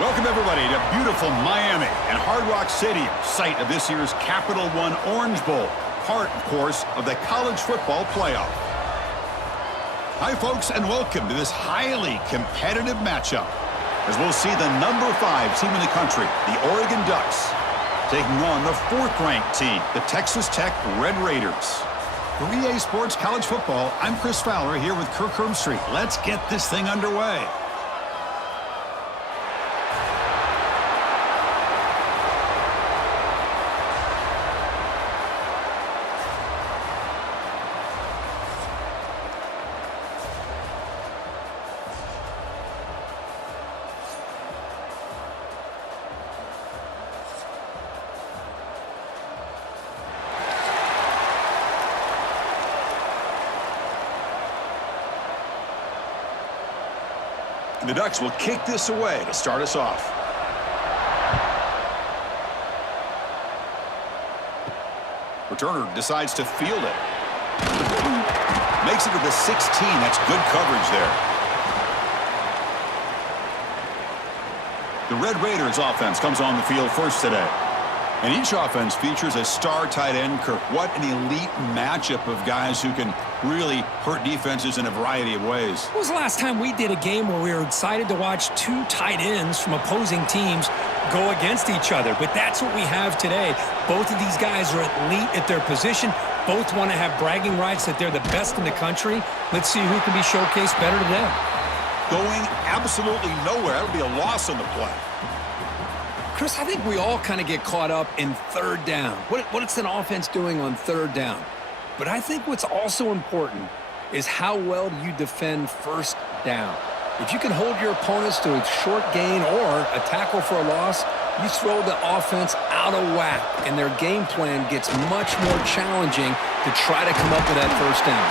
Welcome, everybody, to beautiful Miami and Hard Rock Stadium, site of this year's Capital One Orange Bowl, part, of course, of the college football playoff. Hi, folks, and welcome to this highly competitive matchup, as we'll see the number 5 team in the country, the Oregon Ducks, taking on the 4th-ranked team, the Texas Tech Red Raiders. For EA Sports College Football, I'm Chris Fowler here with Kirk Herbstreit. Let's get this thing underway. The Ducks will kick this away to start us off. Returner decides to field it. Makes it to the 16. That's good coverage there. The Red Raiders offense comes on the field first today. And each offense features a star tight end, Kirk. What an elite matchup of guys who can really hurt defenses in a variety of ways. When was the last time we did a game where we were excited to watch 2 tight ends from opposing teams go against each other? But that's what we have today. Both of these guys are elite at their position. Both want to have bragging rights that they're the best in the country. Let's see who can be showcased better today. Going absolutely nowhere. That would be a loss on the play. Chris, I think we all kind of get caught up in third down. What's an offense doing on third down? But I think what's also important is how well do you defend first down. If you can hold your opponents to a short gain or a tackle for a loss, you throw the offense out of whack, and their game plan gets much more challenging to try to come up with that first down.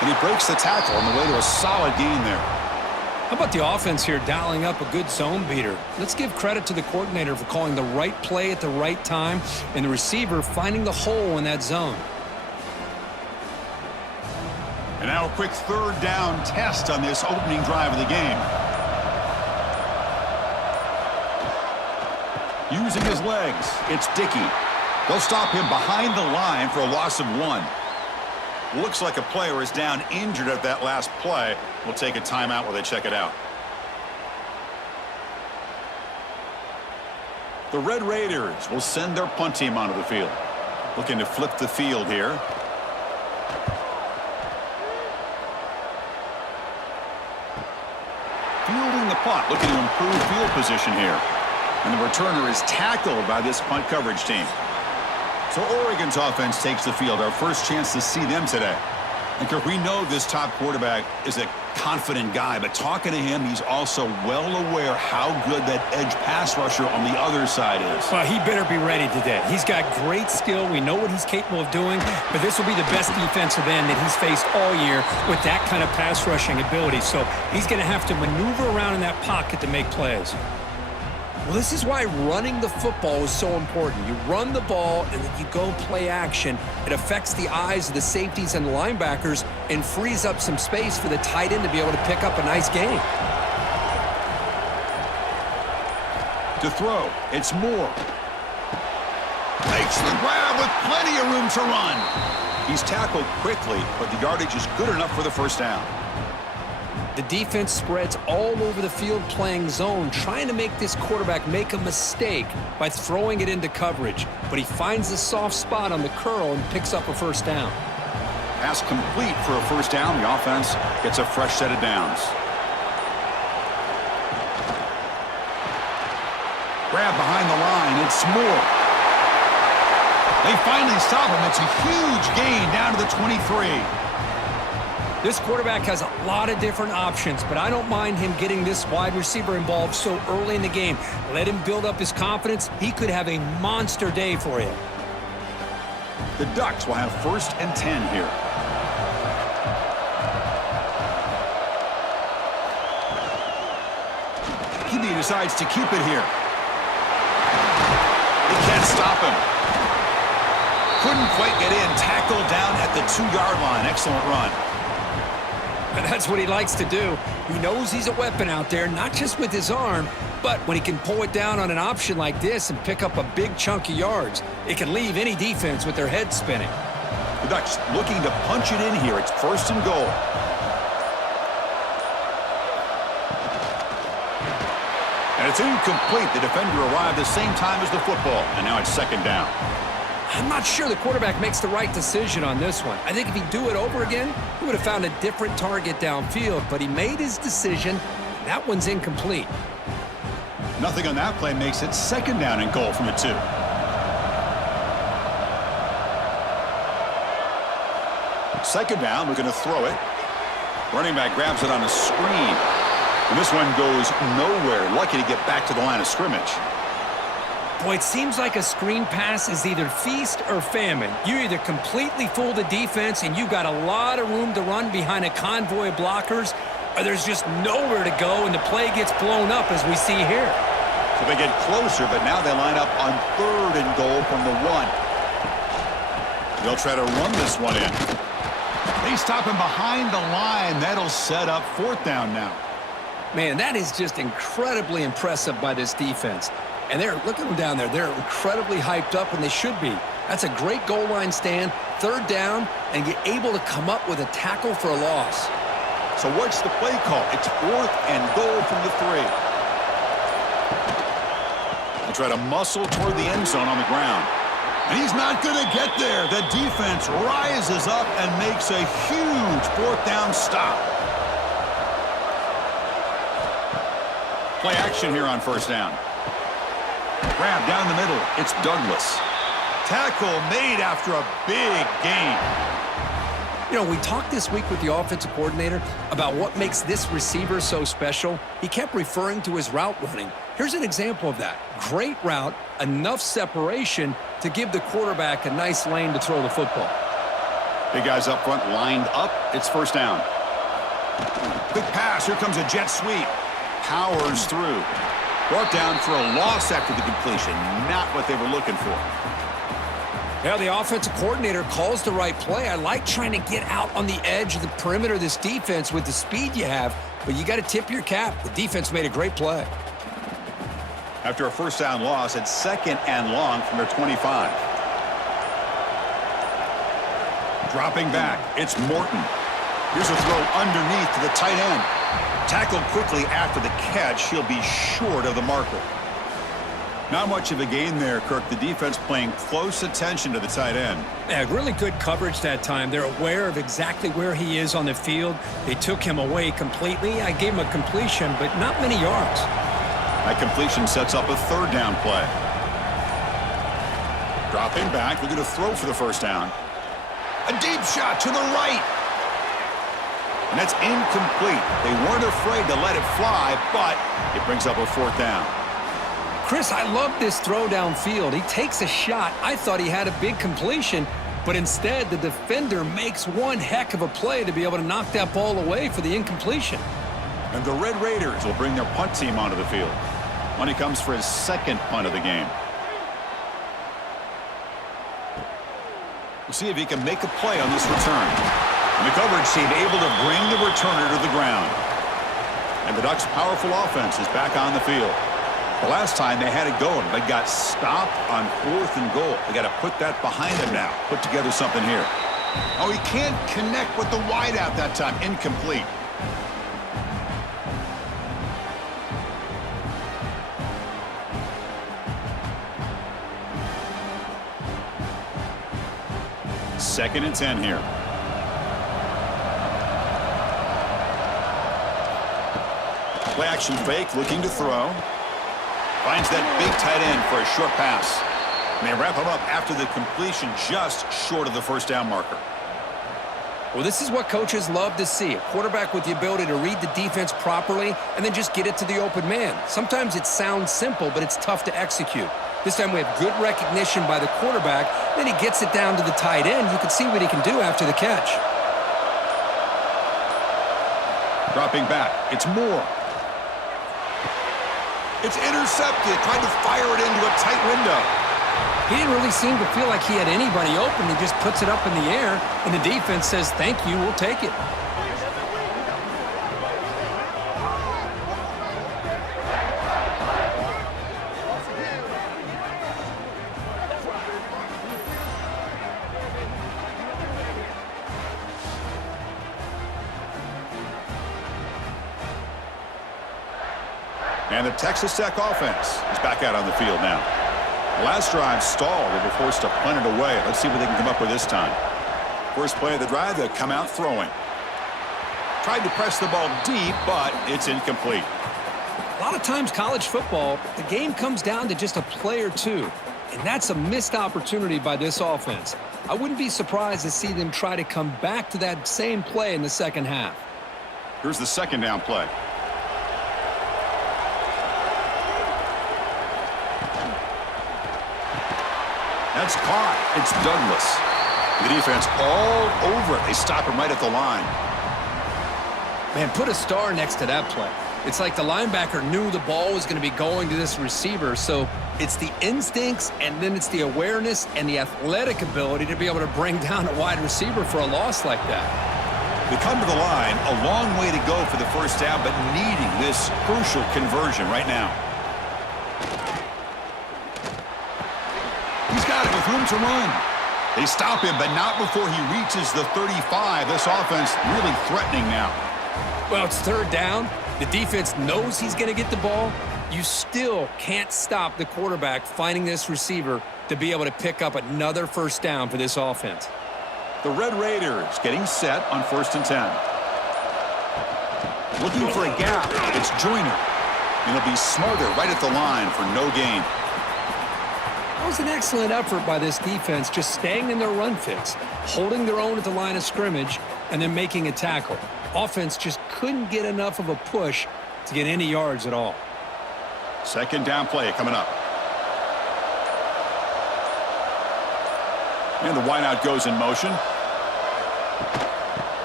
And he breaks the tackle on the way to a solid gain there. How about the offense here dialing up a good zone beater? Let's give credit to the coordinator for calling the right play at the right time and the receiver finding the hole in that zone. And now a quick third down test on this opening drive of the game. Using his legs, it's Dickey. They'll stop him behind the line for a loss of 1. Looks like a player is down injured at that last play. We'll take a timeout while they check it out. The Red Raiders will send their punt team onto the field. Looking to flip the field here. Fielding the punt, looking to improve field position here. And the returner is tackled by this punt coverage team. So Oregon's offense takes the field. Our first chance to see them today. And Kirk, we know this top quarterback is a confident guy, but talking to him, he's also well aware how good that edge pass rusher on the other side is. Well, he better be ready today. He's got great skill. We know what he's capable of doing, but this will be the best defensive end that he's faced all year with that kind of pass rushing ability. So he's going to have to maneuver around in that pocket to make plays. Well, this is why running the football is so important. You run the ball, and then you go play action. It affects the eyes of the safeties and the linebackers and frees up some space for the tight end to be able to pick up a nice gain. To throw, it's Moore. Makes the grab with plenty of room to run. He's tackled quickly, but the yardage is good enough for the first down. The defense spreads all over the field playing zone, trying to make this quarterback make a mistake by throwing it into coverage. But he finds the soft spot on the curl and picks up a first down. Pass complete for a first down. The offense gets a fresh set of downs. Grab behind the line. It's Moore. They finally stop him. It's a huge gain down to the 23. This quarterback has a lot of different options, but I don't mind him getting this wide receiver involved so early in the game. Let him build up his confidence. He could have a monster day for you. The Ducks will have 1st and 10 here. QB decides to keep it here. They can't stop him. Couldn't quite get in. Tackled down at the 2-yard line. Excellent run. And that's what he likes to do. He knows he's a weapon out there, not just with his arm, but when he can pull it down on an option like this and pick up a big chunk of yards, it can leave any defense with their head spinning. The Ducks looking to punch it in here. It's 1st and goal. And it's incomplete. The defender arrived the same time as the football, and now it's 2nd down. I'm not sure the quarterback makes the right decision on this one. I think if he'd do it over again, he would have found a different target downfield, but he made his decision. That one's incomplete. Nothing on that play makes it 2nd down and goal from the 2. Second down, we're going to throw it. Running back grabs it on a screen. And this one goes nowhere. Lucky to get back to the line of scrimmage. Boy, it seems like a screen pass is either feast or famine. You either completely fool the defense and you got a lot of room to run behind a convoy of blockers, or there's just nowhere to go and the play gets blown up as we see here. So they get closer, but now they line up on 3rd and goal from the 1. They'll try to run this one in. They stop him behind the line. That'll set up 4th down now. Man, that is just incredibly impressive by this defense. And look at them down there. They're incredibly hyped up, and they should be. That's a great goal line stand, 3rd down, and get able to come up with a tackle for a loss. So what's the play call? It's 4th and goal from the 3. They'll try to muscle toward the end zone on the ground. And he's not going to get there. The defense rises up and makes a huge 4th down stop. Play action here on 1st down. Grab down the middle. It's Douglas. Tackle made after a big gain. You know, we talked this week with the offensive coordinator about what makes this receiver so special. He kept referring to his route running. Here's an example of that. Great route, enough separation to give the quarterback a nice lane to throw the football. Big guys up front lined up. It's 1st down. Quick pass. Here comes a jet sweep. Powers through. Brought down for a loss after the completion. Not what they were looking for. Yeah, the offensive coordinator calls the right play. I like trying to get out on the edge of the perimeter of this defense with the speed you have, but you got to tip your cap. The defense made a great play. After a 1st down loss, it's 2nd and long from their 25. Dropping back, it's Morton. Here's a throw underneath to the tight end. Tackled quickly after the catch. He'll be short of the marker. Not much of a gain there, Kirk. The defense paying close attention to the tight end. Yeah, really good coverage that time. They're aware of exactly where he is on the field. They took him away completely. I gave him a completion, but not many yards. That completion sets up a 3rd down play. Dropping back, looking to throw for the 1st down. A deep shot to the right. And that's incomplete. They weren't afraid to let it fly, but it brings up a 4th down. Chris, I love this throw downfield. He takes a shot. I thought he had a big completion, but instead the defender makes one heck of a play to be able to knock that ball away for the incompletion. And the Red Raiders will bring their punt team onto the field. Money comes for his 2nd punt of the game. We'll see if he can make a play on this return. And the coverage team able to bring the returner to the ground. And the Ducks' powerful offense is back on the field. The last time they had it going, but got stopped on 4th and goal. They got to put that behind them now. Put together something here. Oh, he can't connect with the wideout that time. Incomplete. Second and 10 here. Play action fake, looking to throw. Finds that big tight end for a short pass. And they wrap him up after the completion, just short of the 1st down marker. Well, this is what coaches love to see. A quarterback with the ability to read the defense properly and then just get it to the open man. Sometimes it sounds simple, but it's tough to execute. This time we have good recognition by the quarterback. Then he gets it down to the tight end. You can see what he can do after the catch. Dropping back. It's Moore. It's intercepted. Trying to fire it into a tight window. He didn't really seem to feel like he had anybody open. He just puts it up in the air, and the defense says, thank you, we'll take it. And the Texas Tech offense is back out on the field now. Last drive stalled. They were forced to punt it away. Let's see what they can come up with this time. First play of the drive, they'll come out throwing. Tried to press the ball deep, but it's incomplete. A lot of times college football, the game comes down to just a play or two. And that's a missed opportunity by this offense. I wouldn't be surprised to see them try to come back to that same play in the second half. Here's the second down play. That's caught. It's Douglas. The defense all over it. They stop him right at the line. Man, put a star next to that play. It's like the linebacker knew the ball was going to be going to this receiver, so it's the instincts and then it's the awareness and the athletic ability to be able to bring down a wide receiver for a loss like that. They come to the line, a long way to go for the first down, but needing this crucial conversion right now. He's got it with room to run. They stop him, but not before he reaches the 35. This offense really threatening now. Well, it's third down. The defense knows he's going to get the ball. You still can't stop the quarterback finding this receiver to be able to pick up another first down for this offense. The Red Raiders getting set on 1st and 10. Looking for a gap. It's Joyner. And he'll be smarter right at the line for no gain. That was an excellent effort by this defense, just staying in their run fits, holding their own at the line of scrimmage, and then making a tackle. Offense just couldn't get enough of a push to get any yards at all. Second down play coming up. And the wideout goes in motion.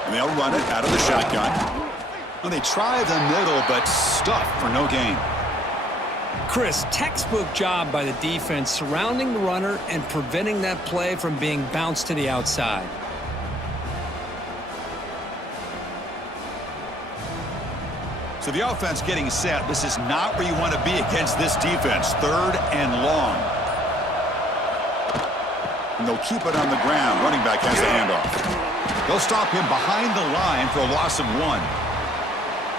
And they'll run it out of the shotgun. Well, they try the middle, but stuffed for no gain. Chris, textbook job by the defense surrounding the runner and preventing that play from being bounced to the outside. So the offense getting set. This is not where you want to be against this defense. Third and long. And they'll keep it on the ground. Running back has the handoff. They'll stop him behind the line for a loss of 1.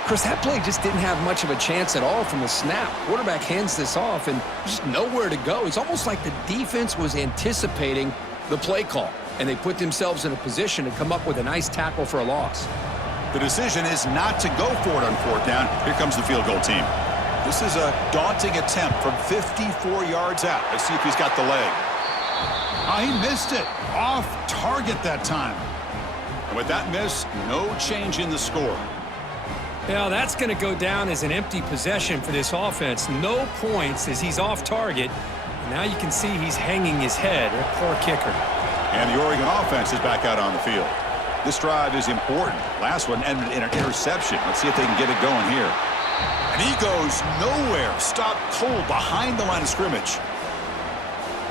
Chris, that play just didn't have much of a chance at all from the snap. Quarterback hands this off and just nowhere to go. It's almost like the defense was anticipating the play call, and they put themselves in a position to come up with a nice tackle for a loss. The decision is not to go for it on 4th down. Here comes the field goal team. This is a daunting attempt from 54 yards out. Let's see if he's got the leg. Oh, he missed it. Off target that time. And with that miss, no change in the score. Now, that's going to go down as an empty possession for this offense. No points as he's off target. Now you can see he's hanging his head. A poor kicker. And the Oregon offense is back out on the field. This drive is important. Last one ended in an interception. Let's see if they can get it going here. And he goes nowhere. Stopped cold behind the line of scrimmage.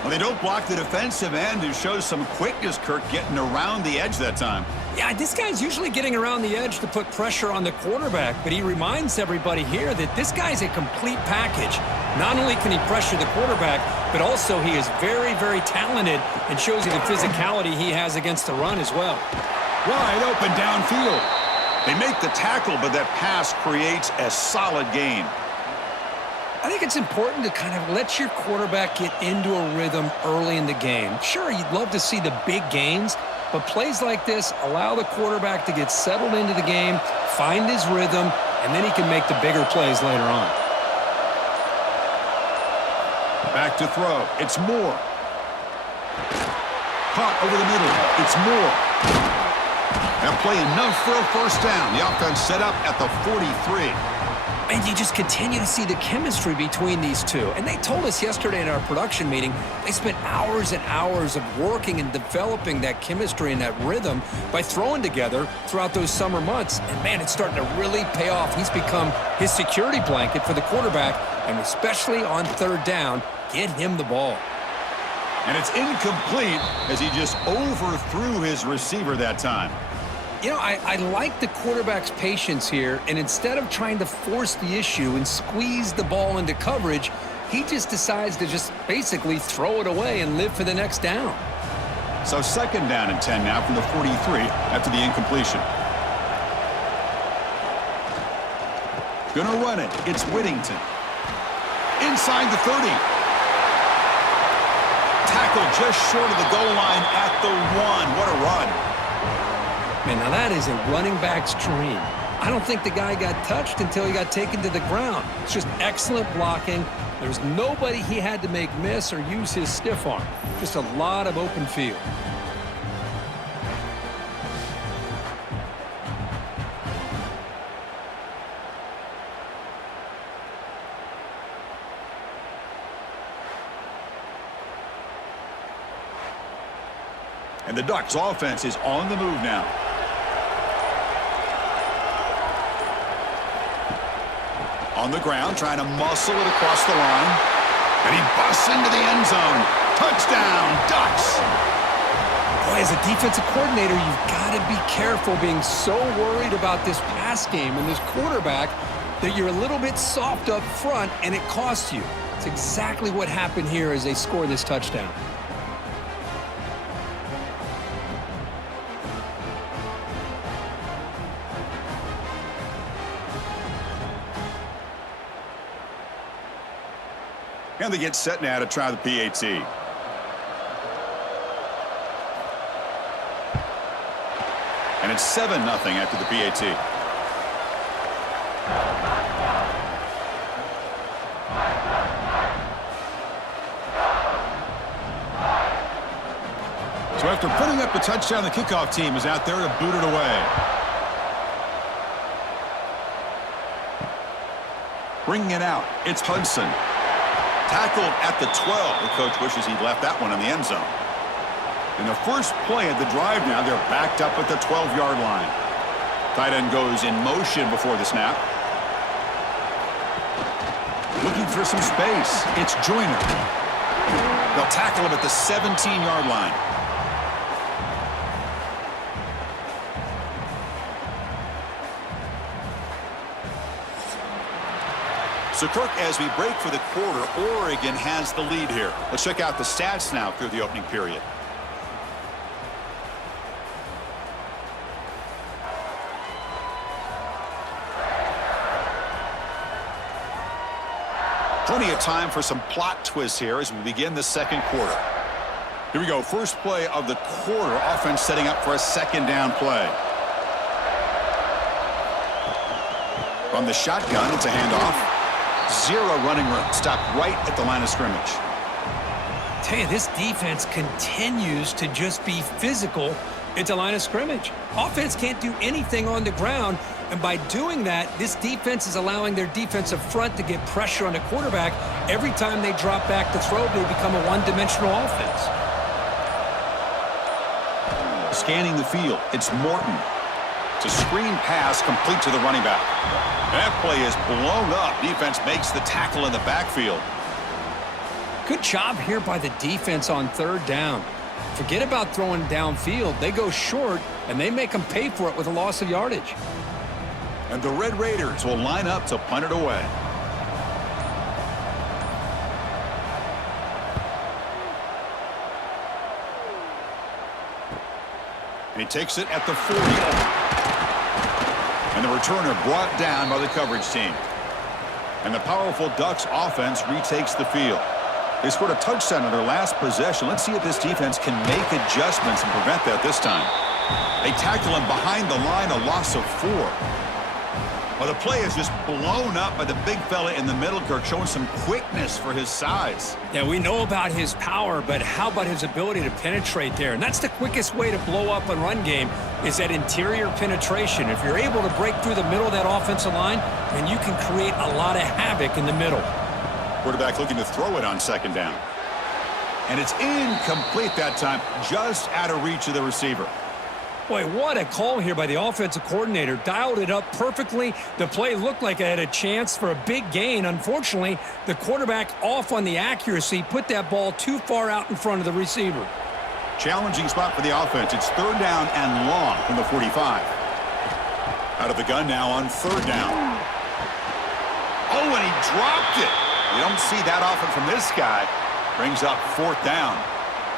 Well, they don't block the defensive end, who shows some quickness, Kirk, getting around the edge that time. Yeah, this guy's usually getting around the edge to put pressure on the quarterback, but he reminds everybody here that this guy's a complete package. Not only can he pressure the quarterback, but also he is very, very talented and shows you the physicality he has against the run as well. Wide open downfield. They make the tackle, but that pass creates a solid gain. I think it's important to kind of let your quarterback get into a rhythm early in the game. Sure, you'd love to see the big gains, but plays like this allow the quarterback to get settled into the game, find his rhythm, and then he can make the bigger plays later on. Back to throw. It's Moore. Caught over the middle. It's Moore. That play enough for a first down. The offense set up at the 43. And you just continue to see the chemistry between these two. And they told us yesterday in our production meeting, they spent hours and hours of working and developing that chemistry and that rhythm by throwing together throughout those summer months. And, man, it's starting to really pay off. He's become his security blanket for the quarterback, and especially on third down, get him the ball. And it's incomplete as he just overthrew his receiver that time. You know, I like the quarterback's patience here, and instead of trying to force the issue and squeeze the ball into coverage, he just decides to just basically throw it away and live for the next down. So second down and 10 now from the 43 after the incompletion. Gonna run it. It's Whittington. inside the 30. Tackle just short of the goal line at the 1. What a run. Man, now that is a running back's dream. I don't think the guy got touched until he got taken to the ground. It's just excellent blocking. There's nobody he had to make miss or use his stiff arm. Just a lot of open field. And the Ducks offense is on the move now. On the ground, trying to muscle it across the line. And he busts into the end zone. Touchdown, Ducks! Boy, as a defensive coordinator, you've got to be careful being so worried about this pass game and this quarterback that you're a little bit soft up front and it costs you. It's exactly what happened here as they score this touchdown. And they get set now to try the PAT. And it's 7-0 after the PAT. So after putting up the touchdown, the kickoff team is out there to boot it away. Bringing it out, it's Hudson. Tackled at the 12. The coach wishes he'd left that one in the end zone. In the first play of the drive now, they're backed up at the 12-yard line. Tight end goes in motion before the snap. Looking for some space. It's Joyner. They'll tackle him at the 17-yard line. So, Kirk, as we break for the quarter, Oregon has the lead here. Let's check out the stats now through the opening period. Plenty of time for some plot twists here as we begin the second quarter. Here we go. First play of the quarter. Offense setting up for a second down play. From the shotgun, it's a handoff. Zero running room. Stopped right at the line of scrimmage. Tell you, this defense continues to just be physical at the line of scrimmage. Offense can't do anything on the ground, and by doing that, this defense is allowing their defensive front to get pressure on the quarterback. Every time they drop back to throw, they become a one-dimensional offense. Scanning the field, it's Morton. It's a screen pass complete to the running back. That play is blown up. Defense makes the tackle in the backfield. Good job here by the defense on third down. Forget about throwing downfield. They go short, and they make them pay for it with a loss of yardage. And the Red Raiders will line up to punt it away. And he takes it at the 40. And the returner brought down by the coverage team. And the powerful Ducks offense retakes the field. They scored a touchdown on their last possession. Let's see if this defense can make adjustments and prevent that this time. They tackle him behind the line, a loss of 4. Well, the play is just blown up by the big fella in the middle, Kirk, showing some quickness for his size. Yeah, we know about his power, but how about his ability to penetrate there? And that's the quickest way to blow up a run game, is that interior penetration. If you're able to break through the middle of that offensive line, then you can create a lot of havoc in the middle. Quarterback looking to throw it on second down. And it's incomplete that time, just out of reach of the receiver. Boy, what a call here by the offensive coordinator. Dialed it up perfectly. The play looked like it had a chance for a big gain. Unfortunately, the quarterback off on the accuracy, put that ball too far out in front of the receiver. Challenging spot for the offense. It's third down and long from the 45. Out of the gun now on third down. Oh, and he dropped it. You don't see that often from this guy. Brings up fourth down.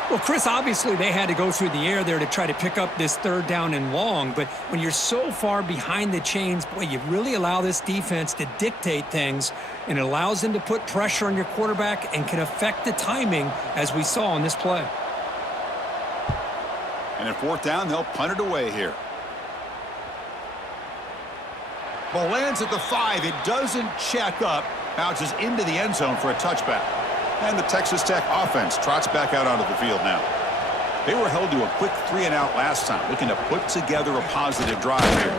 Well, Chris, obviously they had to go through the air there to try to pick up this third down and long, but when you're so far behind the chains, boy, you really allow this defense to dictate things, and it allows them to put pressure on your quarterback and can affect the timing, as we saw on this play. And at fourth down, they'll punt it away here. Ball lands at the 5. It doesn't check up. Bounces into the end zone for a touchback. And the Texas Tech offense trots back out onto the field now. They were held to a quick 3-and-out last time, looking to put together a positive drive here.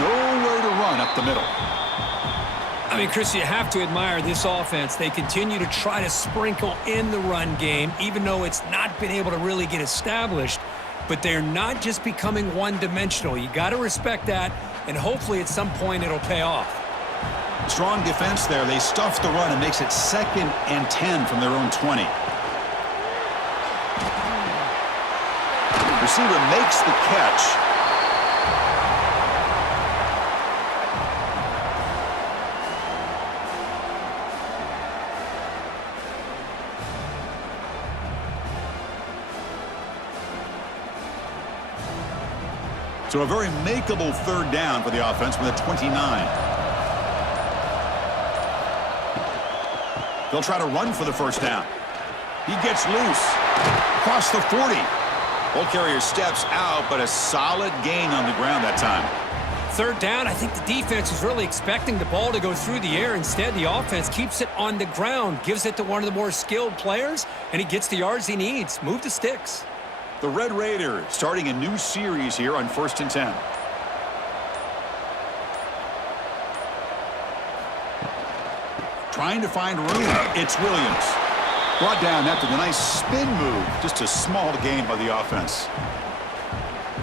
Nowhere to run up the middle. I mean, Chris, you have to admire this offense. They continue to try to sprinkle in the run game, even though it's not been able to really get established. But they're not just becoming one-dimensional. You got to respect that, and hopefully at some point it'll pay off. Strong defense there. They stuff the run and makes it 2nd and 10 from their own 20. Receiver makes the catch. So a very makeable third down for the offense with a 29. They'll try to run for the first down. He gets loose. Across the 40. Ball carrier steps out, but a solid gain on the ground that time. Third down, I think the defense was really expecting the ball to go through the air. Instead, the offense keeps it on the ground, gives it to one of the more skilled players, and he gets the yards he needs. Move the sticks. The Red Raiders starting a new series here on 1st and 10. Trying to find room. It's Williams. Brought down after the nice spin move. Just a small gain by the offense.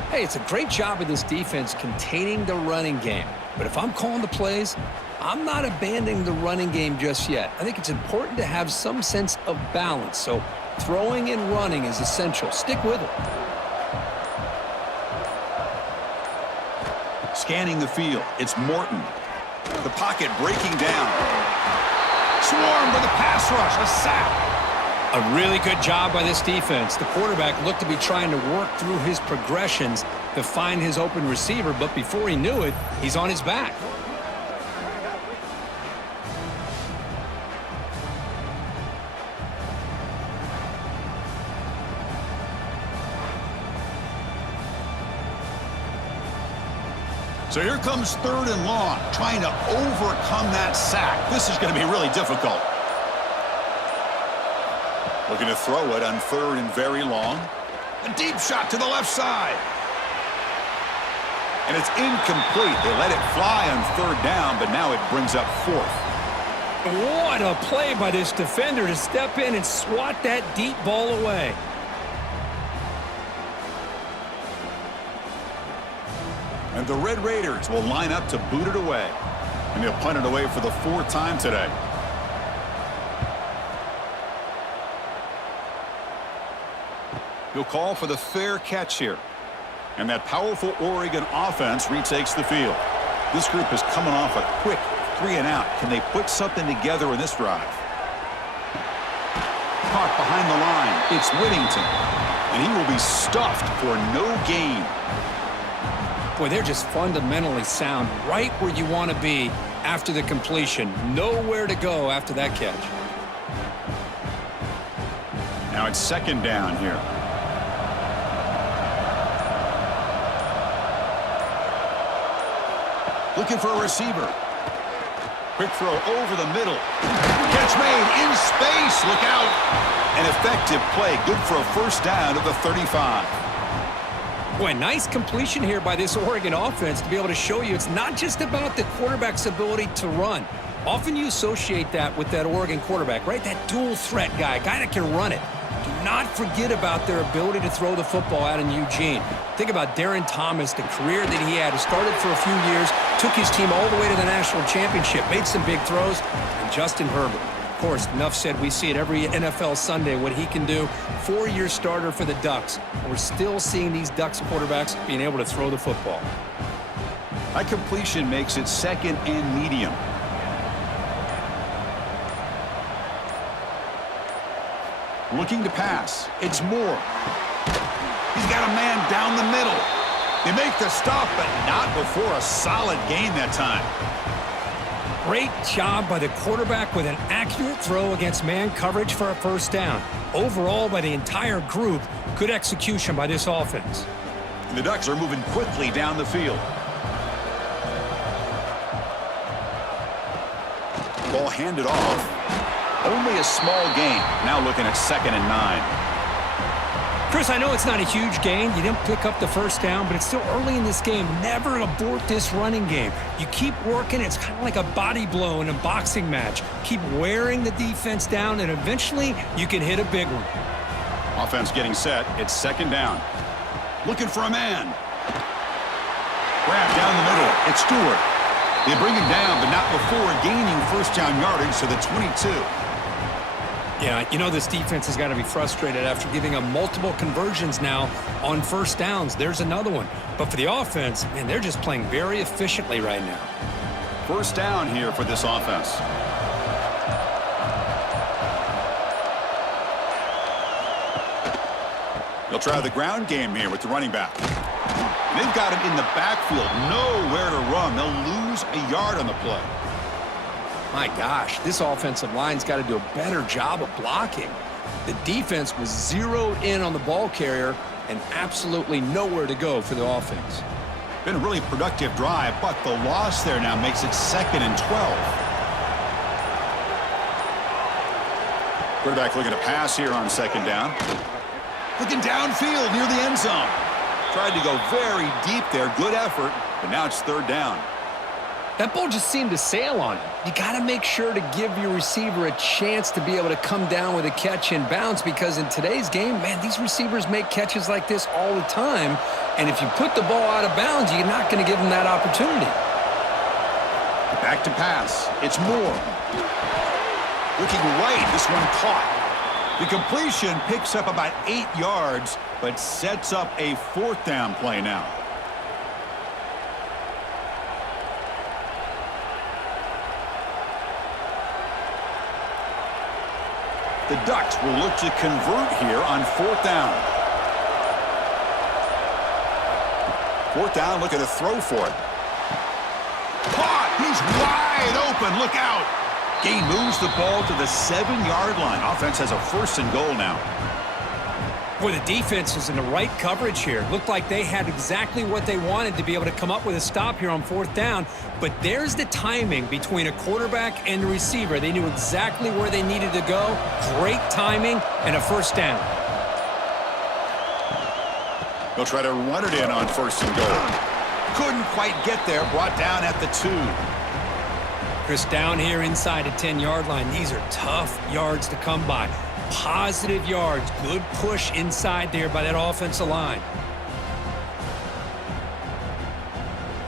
Hey, it's a great job of this defense containing the running game. But if I'm calling the plays, I'm not abandoning the running game just yet. I think it's important to have some sense of balance. So throwing and running is essential. Stick with it. Scanning the field. It's Morton. The pocket breaking down. Swarmed with a pass rush. A sack. A really good job by this defense. The quarterback looked to be trying to work through his progressions to find his open receiver, but before he knew it, he's on his back. So here comes 3rd and long, trying to overcome that sack. This is going to be really difficult. Looking to throw it on 3rd and very long. A deep shot to the left side. And it's incomplete. They let it fly on 3rd down, but now it brings up 4th. What a play by this defender to step in and swat that deep ball away. And the Red Raiders will line up to boot it away. And they'll punt it away for the 4th time today. He'll call for the fair catch here. And that powerful Oregon offense retakes the field. This group is coming off a quick 3-and-out. Can they put something together in this drive? Caught behind the line. It's Whittington. And he will be stuffed for no gain. Boy, they're just fundamentally sound right where you want to be after the completion. Nowhere to go after that catch. Now it's 2nd down here. Looking for a receiver. Quick throw over the middle. Catch made in space. Look out. An effective play. Good for a first down at the 35. Boy, nice completion here by this Oregon offense to be able to show you it's not just about the quarterback's ability to run. Often you associate that with that Oregon quarterback, right? That dual threat guy that can run it. Do not forget about their ability to throw the football out in Eugene. Think about Darren Thomas, the career that he had. He started for a few years, took his team all the way to the national championship, made some big throws, and Justin Herbert. Of course, enough said, we see it every NFL Sunday what he can do. 4-year starter for the Ducks. And we're still seeing these Ducks quarterbacks being able to throw the football. That completion makes it 2nd and medium. Looking to pass. It's Moore. He's got a man down the middle. They make the stop, but not before a solid gain that time. Great job by the quarterback with an accurate throw against man coverage for a first down. Overall, by the entire group, good execution by this offense. The Ducks are moving quickly down the field. Ball handed off. Only a small gain. Now looking at 2nd and 9. Chris, I know it's not a huge gain. You didn't pick up the first down, but it's still early in this game. Never abort this running game. You keep working. It's kind of like a body blow in a boxing match. Keep wearing the defense down, and eventually you can hit a big one. Offense getting set. It's 2nd down. Looking for a man. Grab down the middle. It's Stewart. They bring him down, but not before gaining first down yardage to the 22. Yeah, you know this defense has got to be frustrated after giving up multiple conversions now on first downs. There's another one. But for the offense, man, they're just playing very efficiently right now. First down here for this offense. They'll try the ground game here with the running back. They've got him in the backfield. Nowhere to run. They'll lose a yard on the play. My gosh, this offensive line's got to do a better job of blocking. The defense was zeroed in on the ball carrier and absolutely nowhere to go for the offense. Been a really productive drive, but the loss there now makes it 2nd and 12. Quarterback looking to pass here on 2nd down. Looking downfield near the end zone. Tried to go very deep there. Good effort, but now it's 3rd down. That ball just seemed to sail on him. You got to make sure to give your receiver a chance to be able to come down with a catch in bounds, because in today's game, man, these receivers make catches like this all the time. And if you put the ball out of bounds, you're not going to give them that opportunity. Back to pass. It's Moore. Looking right, this one caught. The completion picks up about 8 yards, but sets up a 4th down play now. The Ducks will look to convert here on 4th down. 4th down, look at a throw for it. Caught! He's wide open. Look out! Gain moves the ball to the 7-yard line. Offense has a 1st and goal now. Boy, the defense was in the right coverage here. Looked like they had exactly what they wanted to be able to come up with a stop here on 4th down. But there's the timing between a quarterback and the receiver. They knew exactly where they needed to go. Great timing and a 1st down. They'll try to run it in on 1st and goal. Couldn't quite get there. Brought down at the 2. Chris, down here inside the 10-yard line. These are tough yards to come by. Positive yards. Good push inside there by that offensive line.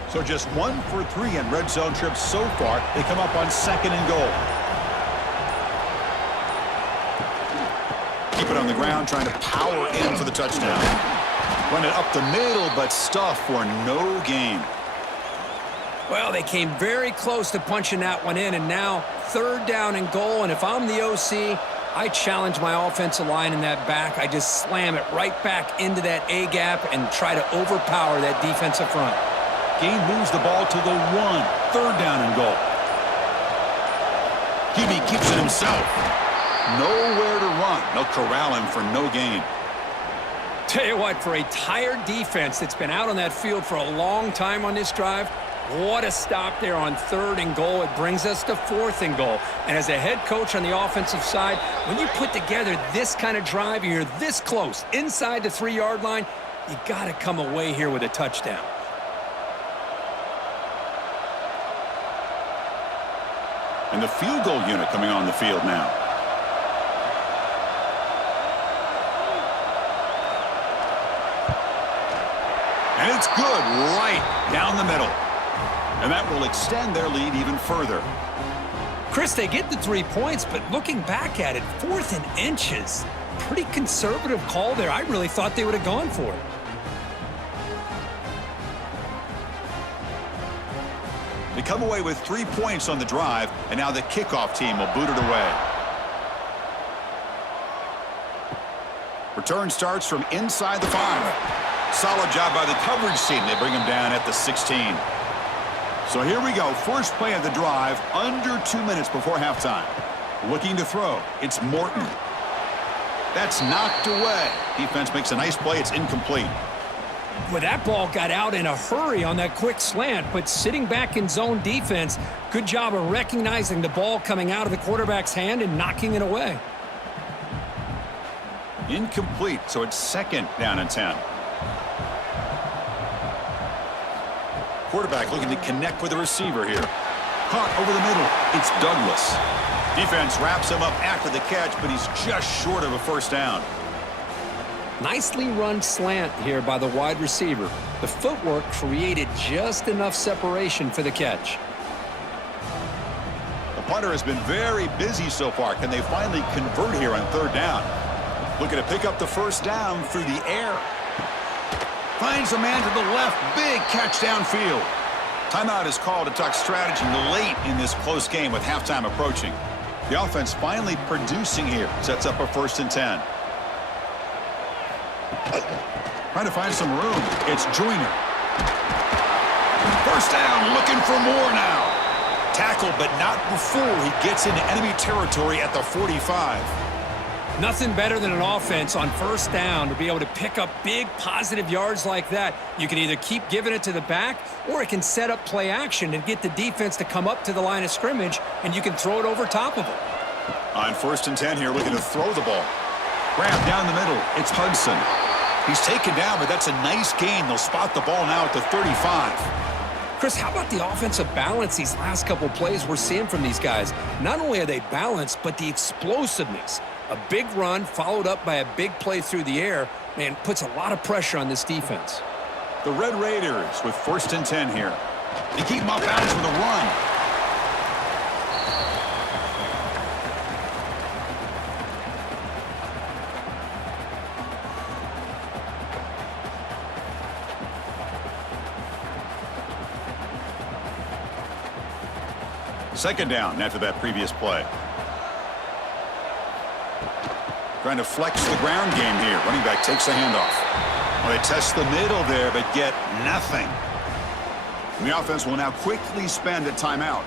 So just 1 for 3 in red zone trips so far. They come up on 2nd and goal. Keep it on the ground, trying to power in for the touchdown. Run it up the middle, but stuff for no gain. Well, they came very close to punching that one in, and now 3rd down and goal. And if I'm the OC, I challenge my offensive line in that back. I just slam it right back into that A-gap and try to overpower that defensive front. Gain moves the ball to the 1. 3rd down and goal. Hebe keeps it himself. Nowhere to run. They'll corral him for no gain. Tell you what, for a tired defense that's been out on that field for a long time on this drive, what a stop there on 3rd and goal. It brings us to 4th and goal. And as a head coach on the offensive side, when you put together this kind of drive, you're this close inside the 3-yard line, you got to come away here with a touchdown. And the field goal unit coming on the field now. And it's good right down the middle. And that will extend their lead even further. Chris, they get the 3 points, but looking back at it, 4th and inches. Pretty conservative call there. I really thought they would have gone for it. They come away with 3 points on the drive, and now the kickoff team will boot it away. Return starts from inside the 5. Solid job by the coverage team. They bring him down at the 16. So here we go. First play of the drive, under 2 minutes before halftime. Looking to throw. It's Morton. That's knocked away. Defense makes a nice play. It's incomplete. Well, that ball got out in a hurry on that quick slant, but sitting back in zone defense, good job of recognizing the ball coming out of the quarterback's hand and knocking it away. Incomplete, so it's second down and 10. Quarterback looking to connect with the receiver here. Caught over the middle. It's Douglas. Defense wraps him up after the catch, but he's just short of a first down. Nicely run slant here by the wide receiver. The footwork created just enough separation for the catch. The punter has been very busy so far. Can they finally convert here on third down? Looking to pick up the first down through the air. Finds a man to the left. Big catch downfield. Timeout is called to talk strategy late in this close game with halftime approaching. The offense finally producing here. Sets up a 1st and 10. Trying to find some room. It's Joyner. First down, looking for more now. Tackle, but not before he gets into enemy territory at the 45. Nothing better than an offense on first down to be able to pick up big positive yards like that. You can either keep giving it to the back, or it can set up play action and get the defense to come up to the line of scrimmage, and you can throw it over top of them. On 1st and 10 here, looking to throw the ball. Grab down the middle. It's Hudson. He's taken down, but that's a nice gain. They'll spot the ball now at the 35. Chris, how about the offensive balance these last couple plays we're seeing from these guys? Not only are they balanced, but the explosiveness. A big run followed up by a big play through the air, man, puts a lot of pressure on this defense. The Red Raiders with 1st and 10 here. They keep him off balance with a run. Second down after that previous play. Trying to flex the ground game here. Running back takes the handoff. Well, they test the middle there, but get nothing. And the offense will now quickly spend a timeout.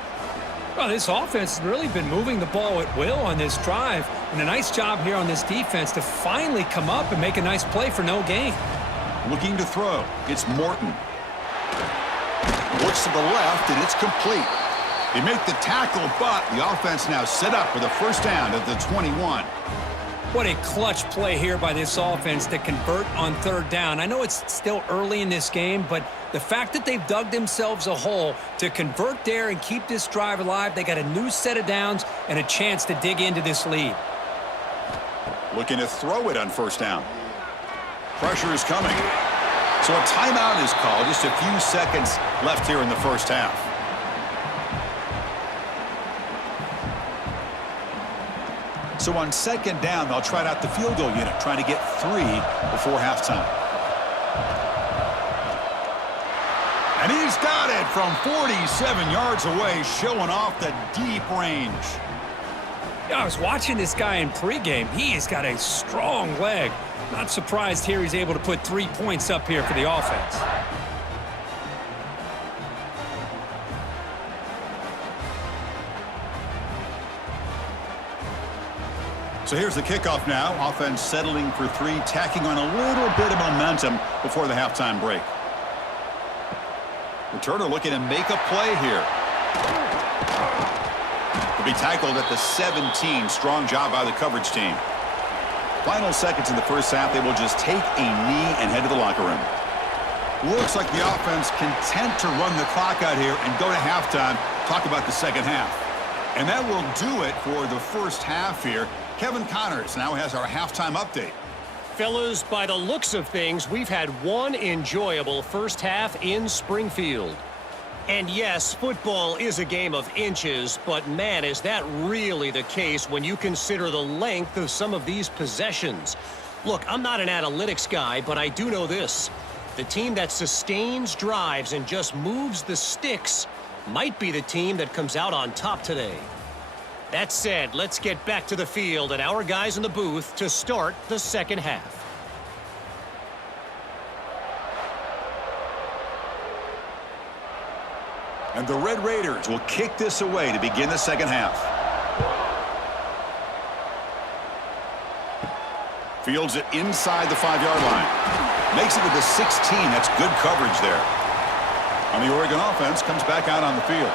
Well, this offense has really been moving the ball at will on this drive. And a nice job here on this defense to finally come up and make a nice play for no gain. Looking to throw. It's Morton. Looks to the left, and it's complete. They make the tackle, but the offense now set up with a first down at the 21. What a clutch play here by this offense to convert on third down. I know it's still early in this game, but the fact that they've dug themselves a hole to convert there and keep this drive alive, they got a new set of downs and a chance to dig into this lead. Looking to throw it on first down. Pressure is coming. So a timeout is called. Just a few seconds left here in the first half. So on second down, they'll try out the field goal unit, trying to get 3 before halftime. And he's got it from 47 yards away, showing off the deep range. Yeah, I was watching this guy in pregame. He has got a strong leg. Not surprised here he's able to put 3 points up here for the offense. So here's the kickoff now. Offense settling for 3, tacking on a little bit of momentum before the halftime break. Returner looking to make a play here. To be tackled at the 17. Strong job by the coverage team. Final seconds in the first half. They will just take a knee and head to the locker room. Looks like the offense content to run the clock out here and go to halftime. Talk about the second half. And that will do it for the first half here. Kevin Connors now has our halftime update. Fellas, by the looks of things, we've had one enjoyable first half in Springfield. And yes, football is a game of inches, but man, is that really the case when you consider the length of some of these possessions. Look, I'm not an analytics guy, but I do know this. The team that sustains drives and just moves the sticks might be the team that comes out on top today. That said, let's get back to the field and our guys in the booth to start the second half. And the Red Raiders will kick this away to begin the second half. Fields it inside the 5-yard line. Makes it to the 16. That's good coverage there. And the Oregon offense comes back out on the field.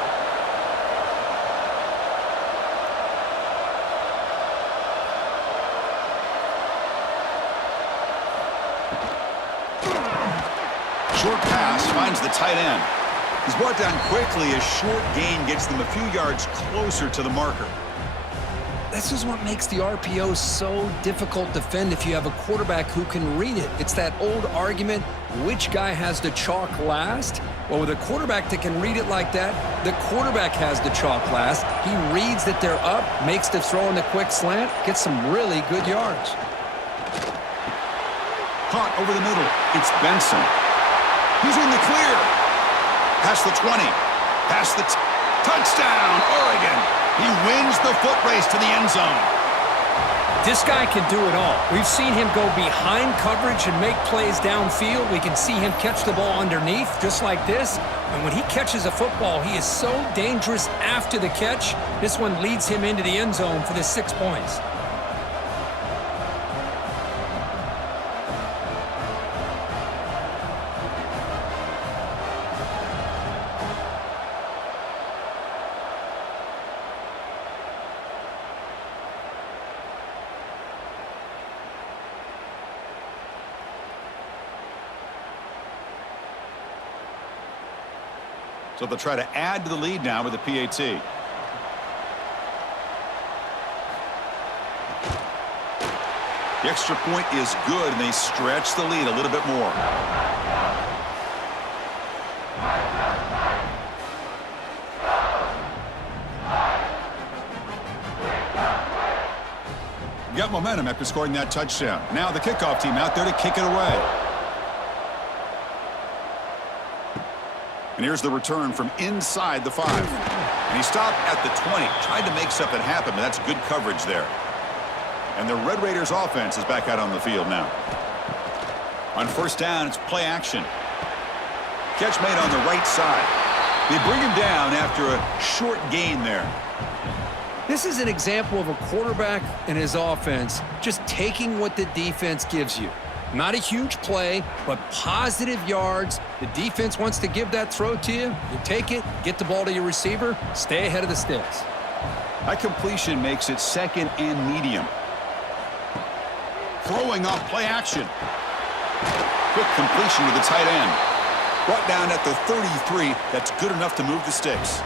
Short pass finds the tight end. He's brought down quickly. A short gain gets them a few yards closer to the marker. This is what makes the RPO so difficult to defend if you have a quarterback who can read it. It's that old argument, which guy has the chalk last? Well, with a quarterback that can read it like that, the quarterback has the chalk last. He reads that they're up, makes the throw in the quick slant, gets some really good yards. Caught over the middle. It's Benson. He's in the clear. Past the 20. Past the touchdown, Oregon. He wins the foot race to the end zone. This guy can do it all. We've seen him go behind coverage and make plays downfield. We can see him catch the ball underneath, just like this. And when he catches a football, he is so dangerous after the catch. This one leads him into the end zone for the 6 points. So they'll try to add to the lead now with the PAT. The extra point is good, and they stretch the lead a little bit more. Got momentum after scoring that touchdown. Now the kickoff team out there to kick it away. And here's the return from inside the 5. And he stopped at the 20. Tried to make something happen, but that's good coverage there. And the Red Raiders offense is back out on the field now. On first down, it's play action. Catch made on the right side. They bring him down after a short gain there. This is an example of a quarterback and his offense just taking what the defense gives you. Not a huge play, but positive yards. The defense wants to give that throw to you. You take it, get the ball to your receiver, stay ahead of the sticks. That completion makes it second and medium. Throwing off play action. Quick completion to the tight end. Brought down at the 33. That's good enough to move the sticks.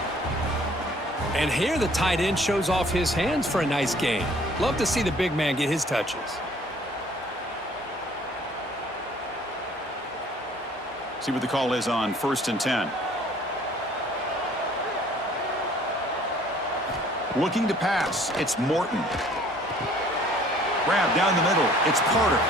And here the tight end shows off his hands for a nice gain. Love to see the big man get his touches. See what the call is on 1st and 10. Looking to pass. It's Morton. Grab down the middle. It's Carter.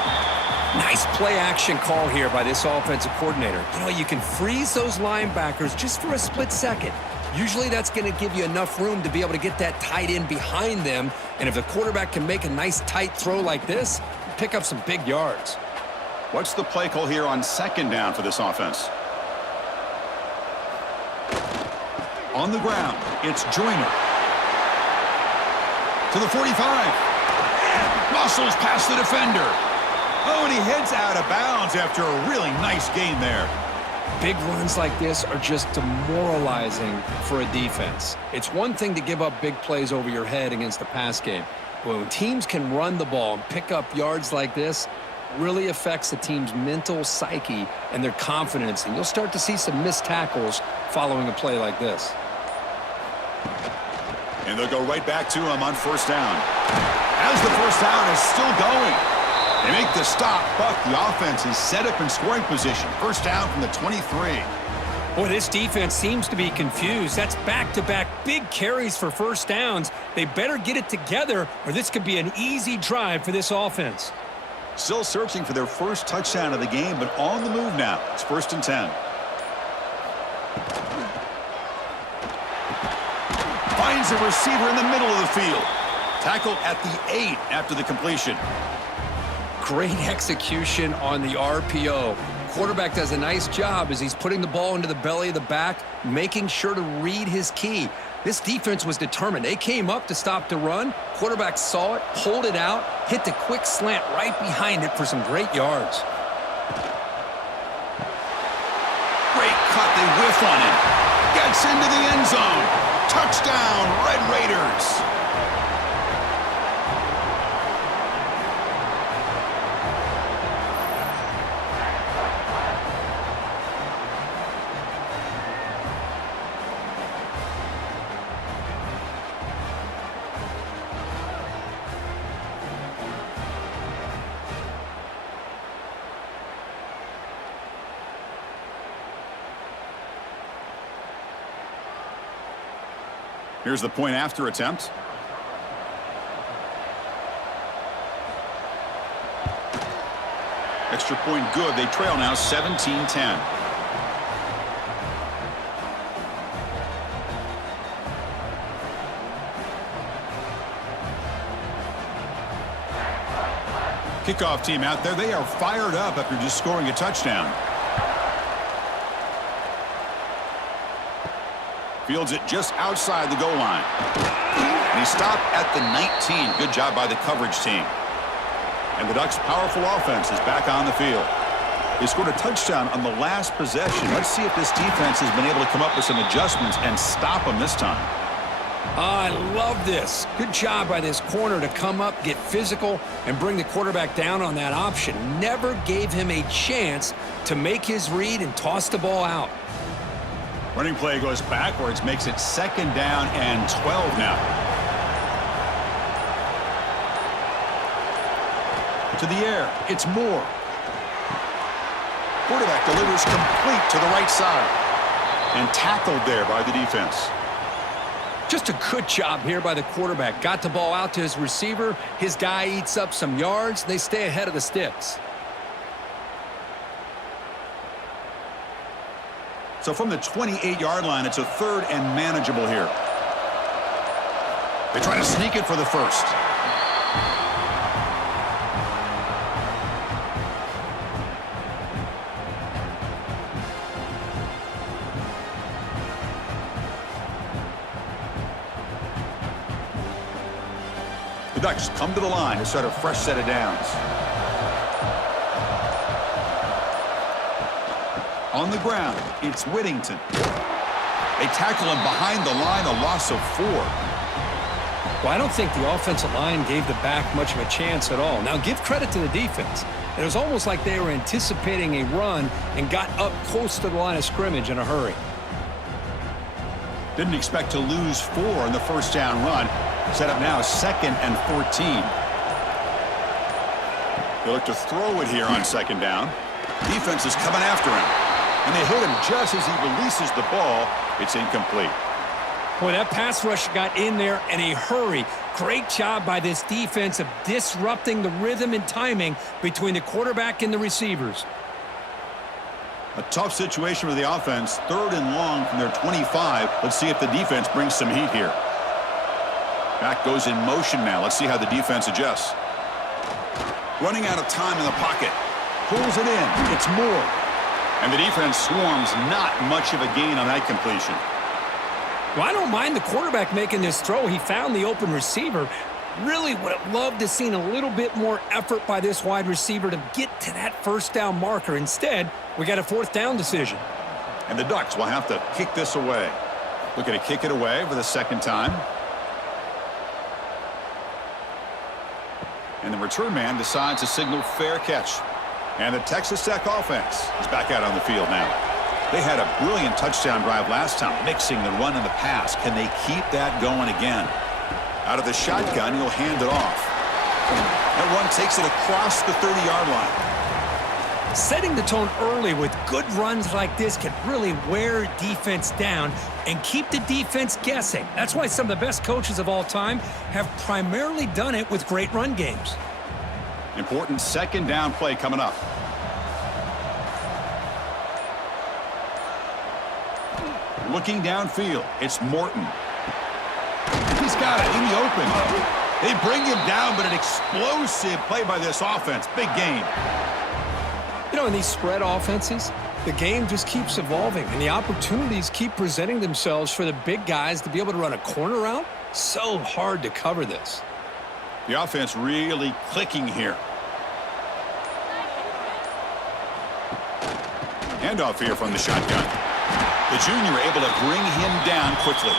Nice play action call here by this offensive coordinator. You know, you can freeze those linebackers just for a split second. Usually that's going to give you enough room to be able to get that tight end behind them. And if the quarterback can make a nice tight throw like this, pick up some big yards. What's the play call here on second down for this offense? On the ground, it's Joyner. To the 45. Muscles past the defender. Oh, and he heads out of bounds after a really nice gain there. Big runs like this are just demoralizing for a defense. It's one thing to give up big plays over your head against the pass game. But when teams can run the ball and pick up yards like this, really affects the team's mental psyche and their confidence. And you'll start to see some missed tackles following a play like this. And they'll go right back to him on first down. As the first down is still going. They make the stop, but the offense is set up in scoring position. First down from the 23. Boy, this defense seems to be confused. That's back-to-back big carries for first downs. They better get it together, or this could be an easy drive for this offense. Still searching for their first touchdown of the game, but on the move now. It's 1st and 10. Finds a receiver in the middle of the field. Tackle at the 8 after the completion. Great execution on the RPO. quarterback does a nice job as he's putting the ball into the belly of the back, making sure to read his key. This defense was determined. They came up to stop the run. Quarterback saw it, pulled it out, hit the quick slant right behind it for some great yards. Great cut. They whiff on it. Gets into the end zone. Touchdown, Red Raiders. Here's the point after attempt. Extra point good. They trail now 17-10. Kickoff team out there. They are fired up after just scoring a touchdown. Fields it just outside the goal line. And he stopped at the 19. Good job by the coverage team. And the Ducks' powerful offense is back on the field. They scored a touchdown on the last possession. Let's see if this defense has been able to come up with some adjustments and stop them this time. I love this. Good job by this corner to come up, get physical, and bring the quarterback down on that option. Never gave him a chance to make his read and toss the ball out. Running play goes backwards, makes it 2nd down and 12 now. To the air, it's Moore. Quarterback delivers complete to the right side. And tackled there by the defense. Just a good job here by the quarterback. Got the ball out to his receiver. His guy eats up some yards. They stay ahead of the sticks. So from the 28-yard line, it's a 3rd and manageable here. They try to sneak it for the first. The Ducks come to the line to start a fresh set of downs. On the ground, it's Whittington. They tackle him behind the line, a loss of 4. Well, I don't think the offensive line gave the back much of a chance at all. Now, give credit to the defense. It was almost like they were anticipating a run and got up close to the line of scrimmage in a hurry. Didn't expect to lose 4 in the first down run. Set up now 2nd and 14. They look to throw it here on 2nd down. Defense is coming after him. And they hit him just as he releases the ball. It's incomplete. Boy, that pass rush got in there in a hurry. Great job by this defense of disrupting the rhythm and timing between the quarterback and the receivers. A tough situation for the offense. 3rd and long from their 25. Let's see if the defense brings some heat here. Back goes in motion now. Let's see how the defense adjusts. Running out of time in the pocket. Pulls it in. It's Moore. And the defense swarms. Not much of a gain on that completion. Well, I don't mind the quarterback making this throw. He found the open receiver. Really would have loved to have seen a little bit more effort by this wide receiver to get to that first down marker. Instead, we got a 4th down decision. And the Ducks will have to kick this away. Looking to kick it away for the 2nd time. And the return man decides to signal fair catch. And the Texas Tech offense is back out on the field now. They had a brilliant touchdown drive last time, mixing the run and the pass. Can they keep that going again? Out of the shotgun, he'll hand it off. That run takes it across the 30-yard line. Setting the tone early with good runs like this can really wear defense down and keep the defense guessing. That's why some of the best coaches of all time have primarily done it with great run games. Important 2nd down play coming up. Looking downfield, it's Morton. He's got it in the open. They bring him down, but an explosive play by this offense. Big game. You know, in these spread offenses, the game just keeps evolving, and the opportunities keep presenting themselves for the big guys to be able to run a corner route. So hard to cover this. The offense really clicking here. Handoff here from the shotgun. The junior able to bring him down quickly.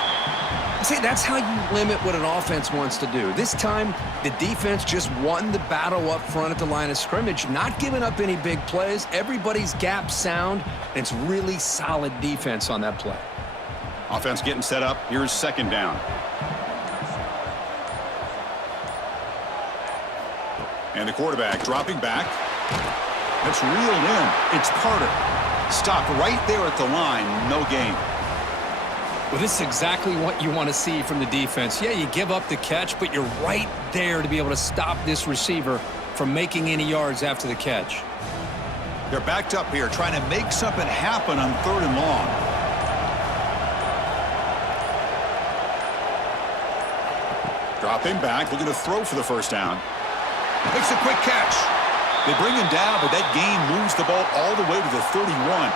See, that's how you limit what an offense wants to do. This time, the defense just won the battle up front at the line of scrimmage, not giving up any big plays. Everybody's gap sound, and it's really solid defense on that play. Offense getting set up. Here's second down. And the quarterback dropping back. That's reeled in. It's Carter. Stopped right there at the line. No gain. Well, this is exactly what you want to see from the defense. Yeah, you give up the catch, but you're right there to be able to stop this receiver from making any yards after the catch. They're backed up here, trying to make something happen on 3rd and long. Dropping back, looking to throw for the first down. Makes a quick catch. They bring him down, but that gain moves the ball all the way to the 31.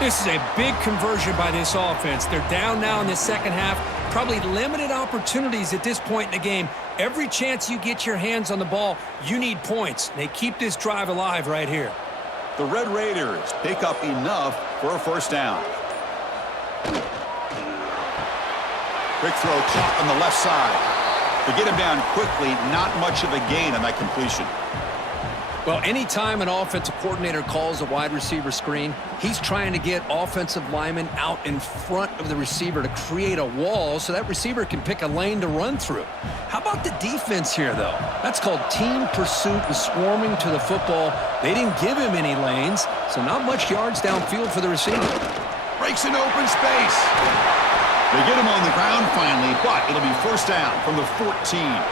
This is a big conversion by this offense. They're down now in the second half. Probably limited opportunities at this point in the game. Every chance you get your hands on the ball, you need points. They keep this drive alive right here. The Red Raiders pick up enough for a first down. Quick throw caught on the left side. To get him down quickly, not much of a gain on that completion. Well, anytime an offensive coordinator calls a wide receiver screen, he's trying to get offensive linemen out in front of the receiver to create a wall so that receiver can pick a lane to run through. How about the defense here, though? That's called team pursuit and swarming to the football. They didn't give him any lanes, so not much yards downfield for the receiver. Breaks in open space. They get him on the ground finally, but it'll be first down from the 14.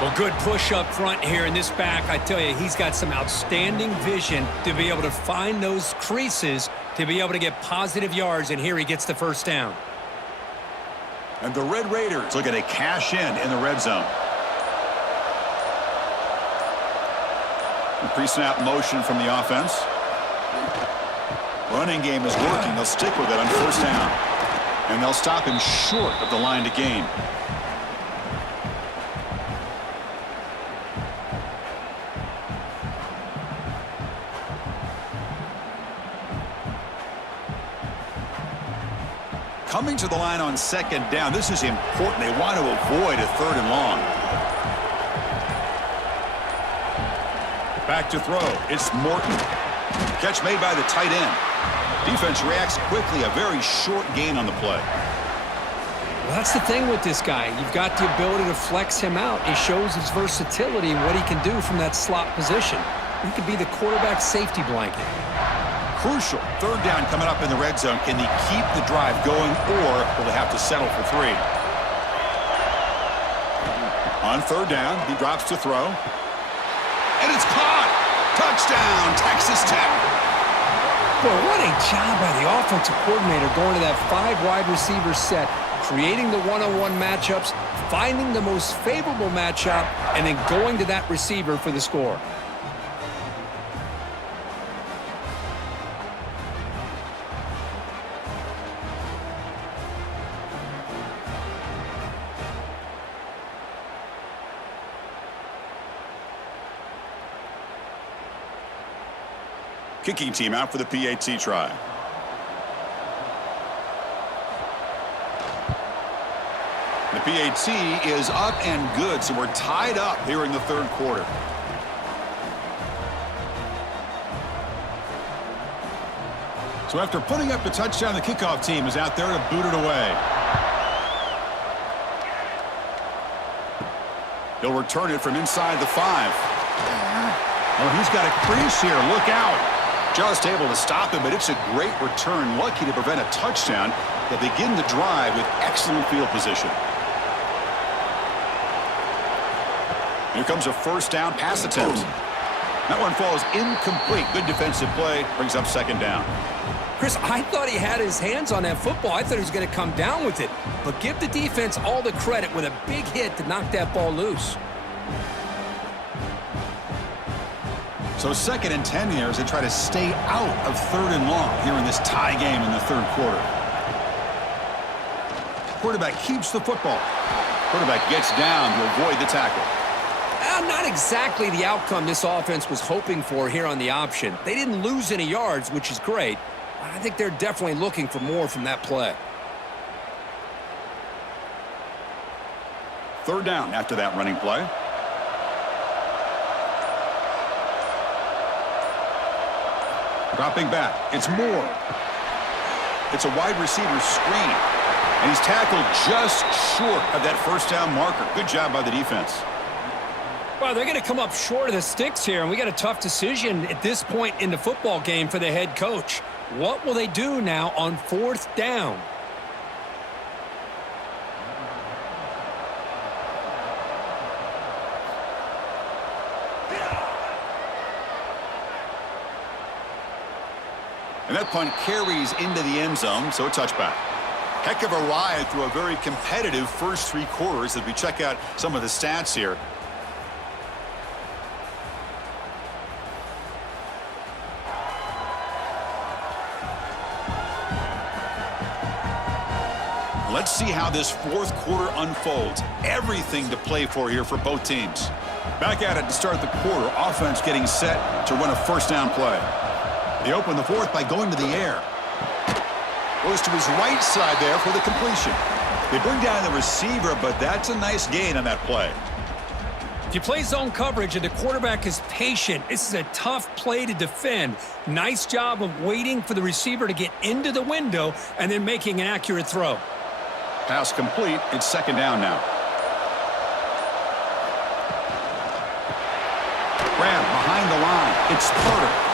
Well, good push up front here in this back. I tell you, he's got some outstanding vision to be able to find those creases to be able to get positive yards, and here he gets the first down. And the Red Raiders looking to cash in the red zone. Pre-snap motion from the offense. Running game is working. They'll stick with it on first down. And they'll stop him short of the line to gain. Coming to the line on second down. This is important. They want to avoid a 3rd and long. Back to throw. It's Morton. Catch made by the tight end. Defense reacts quickly. A very short gain on the play. Well, that's the thing with this guy. You've got the ability to flex him out. He shows his versatility and what he can do from that slot position. He could be the quarterback safety blanket. Crucial. 3rd down coming up in the red zone. Can they keep the drive going, or will they have to settle for 3? On 3rd down, he drops to throw. And it's caught! Touchdown, Texas Tech! Boy, what a job by the offensive coordinator going to that 5 wide receiver set, creating the one-on-one matchups, finding the most favorable matchup, and then going to that receiver for the score. Kicking team out for the PAT try. The PAT is up and good, so we're tied up here in the 3rd quarter. So after putting up the touchdown, the kickoff team is out there to boot it away. He'll return it from inside the 5. Oh, he's got a crease here. Look out. Just able to stop him, but it's a great return. Lucky to prevent a touchdown. They'll begin the drive with excellent field position. Here comes a first down pass attempt. That one falls incomplete. Good defensive play. Brings up second down. Chris, I thought he had his hands on that football. I thought he was going to come down with it. But give the defense all the credit with a big hit to knock that ball loose. So 2nd and 10 here as they try to stay out of 3rd and long here in this tie game in the 3rd quarter. Quarterback keeps the football. Quarterback gets down to avoid the tackle. Not exactly the outcome this offense was hoping for here on the option. They didn't lose any yards, which is great. I think they're definitely looking for more from that play. 3rd down after that running play. Dropping back. It's Moore. It's a wide receiver screen. And he's tackled just short of that 1st down marker. Good job by the defense. Well, they're going to come up short of the sticks here, and we got a tough decision at this point in the football game for the head coach. What will they do now on 4th down? And that punt carries into the end zone, so a touchback. Heck of a ride through a very competitive first 3 quarters as we check out some of the stats here. Let's see how this 4th quarter unfolds. Everything to play for here for both teams. Back at it to start the quarter. Offense getting set to run a 1st down play. They open the 4th by going to the air. Goes to his right side there for the completion. They bring down the receiver, but that's a nice gain on that play. If you play zone coverage and the quarterback is patient, this is a tough play to defend. Nice job of waiting for the receiver to get into the window and then making an accurate throw. Pass complete. It's 2nd down now. Grab behind the line. It's Carter.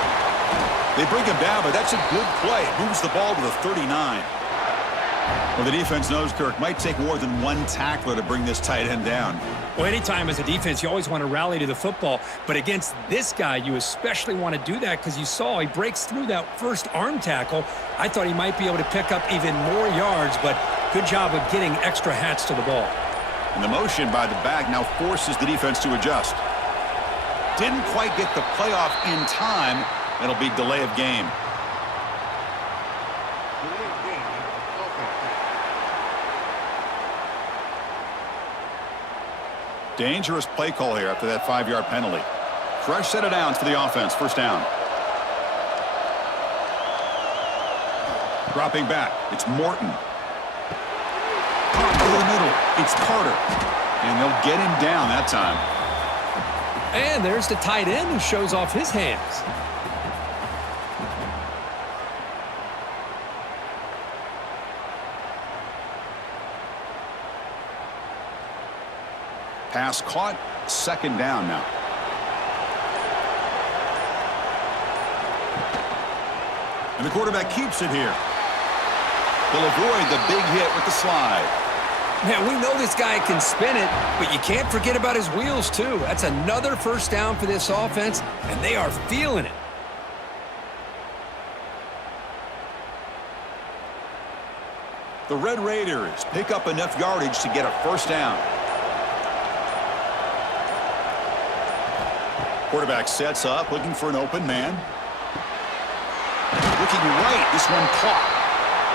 They bring him down, but that's a good play. It moves the ball to the 39. Well, the defense knows, Kirk, might take more than one tackler to bring this tight end down. Well, anytime as a defense, you always want to rally to the football. But against this guy, you especially want to do that because you saw he breaks through that first arm tackle. I thought he might be able to pick up even more yards, but good job of getting extra hats to the ball. And the motion by the back now forces the defense to adjust. Didn't quite get the playoff in time. It'll be delay of game. Dangerous play call here after that 5-yard penalty. Fresh set of downs for the offense. 1st down. Dropping back. It's Morton. Over the middle. It's Carter. And they'll get him down that time. And there's the tight end who shows off his hands. Pass caught. 2nd down now. And the quarterback keeps it here. They'll avoid the big hit with the slide. Man, we know this guy can spin it, but you can't forget about his wheels, too. That's another 1st down for this offense, and they are feeling it. The Red Raiders pick up enough yardage to get a 1st down. Quarterback sets up, looking for an open man. Looking right, this one caught.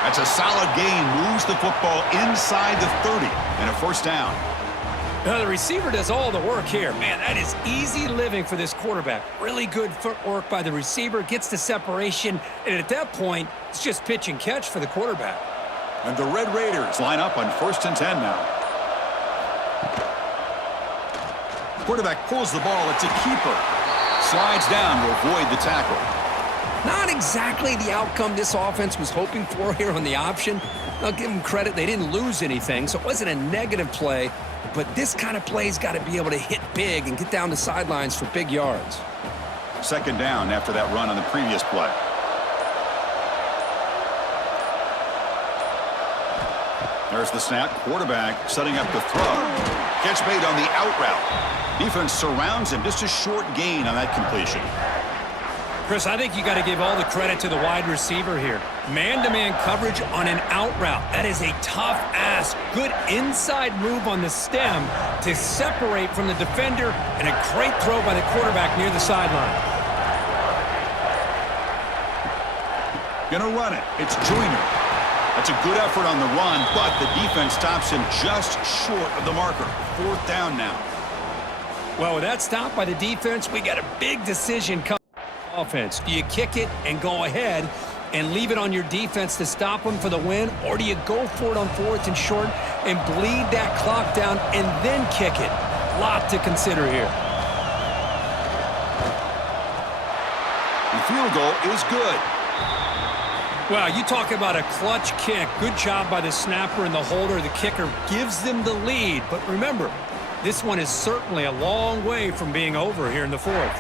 That's a solid gain, moves the football inside the 30, and a 1st down. Now, the receiver does all the work here. Man, that is easy living for this quarterback. Really good footwork by the receiver, gets the separation, and at that point, it's just pitch and catch for the quarterback. And the Red Raiders line up on 1st and 10 now. Quarterback pulls the ball. It's a keeper. Slides down to avoid the tackle. Not exactly the outcome this offense was hoping for here on the option. I'll give them credit. They didn't lose anything, so it wasn't a negative play. But this kind of play's got to be able to hit big and get down the sidelines for big yards. 2nd down after that run on the previous play. There's the snap. Quarterback setting up the throw. Catch made on the out route. Defense surrounds him. Just a short gain on that completion. Chris, I think you got to give all the credit to the wide receiver here. Man-to-man coverage on an out route. That is a tough ask. Good inside move on the stem to separate from the defender, and a great throw by the quarterback near the sideline. Gonna run it. It's Joyner. That's a good effort on the run, but the defense stops him just short of the marker. 4th down now. Well, with that stop by the defense, we got a big decision coming. Offense. Do you kick it and go ahead and leave it on your defense to stop them for the win, or do you go for it on 4th and short and bleed that clock down and then kick it? Lot to consider here. The field goal is good. Well, you talk about a clutch kick. Good job by the snapper and the holder. The kicker gives them the lead. But remember, this one is certainly a long way from being over here in the 4th.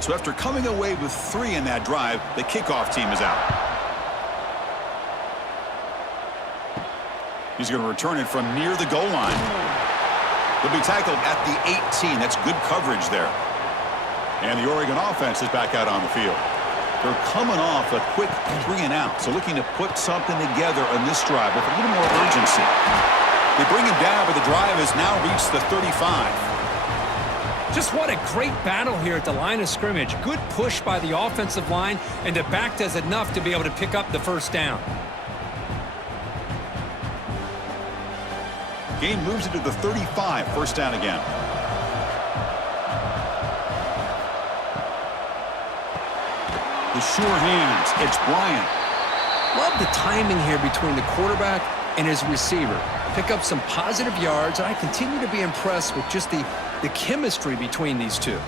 So after coming away with 3 in that drive, the kickoff team is out. He's going to return it from near the goal line. He'll be tackled at the 18. That's good coverage there. And the Oregon offense is back out on the field. They're coming off a quick 3 and out, so looking to put something together on this drive with a little more urgency. They bring him down, but the drive has now reached the 35. Just what a great battle here at the line of scrimmage. Good push by the offensive line, and the back does enough to be able to pick up the 1st down. Game moves it to the 35, 1st down again. The sure hands, it's Bryant. Love the timing here between the quarterback and his receiver. Pick up some positive yards, and I continue to be impressed with just the chemistry between these two.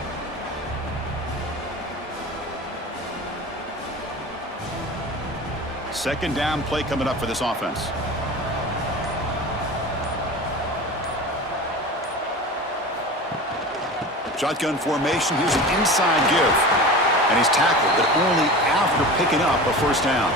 Second down play coming up for this offense. Shotgun formation. Here's an inside give. And he's tackled, but only after picking up a 1st down.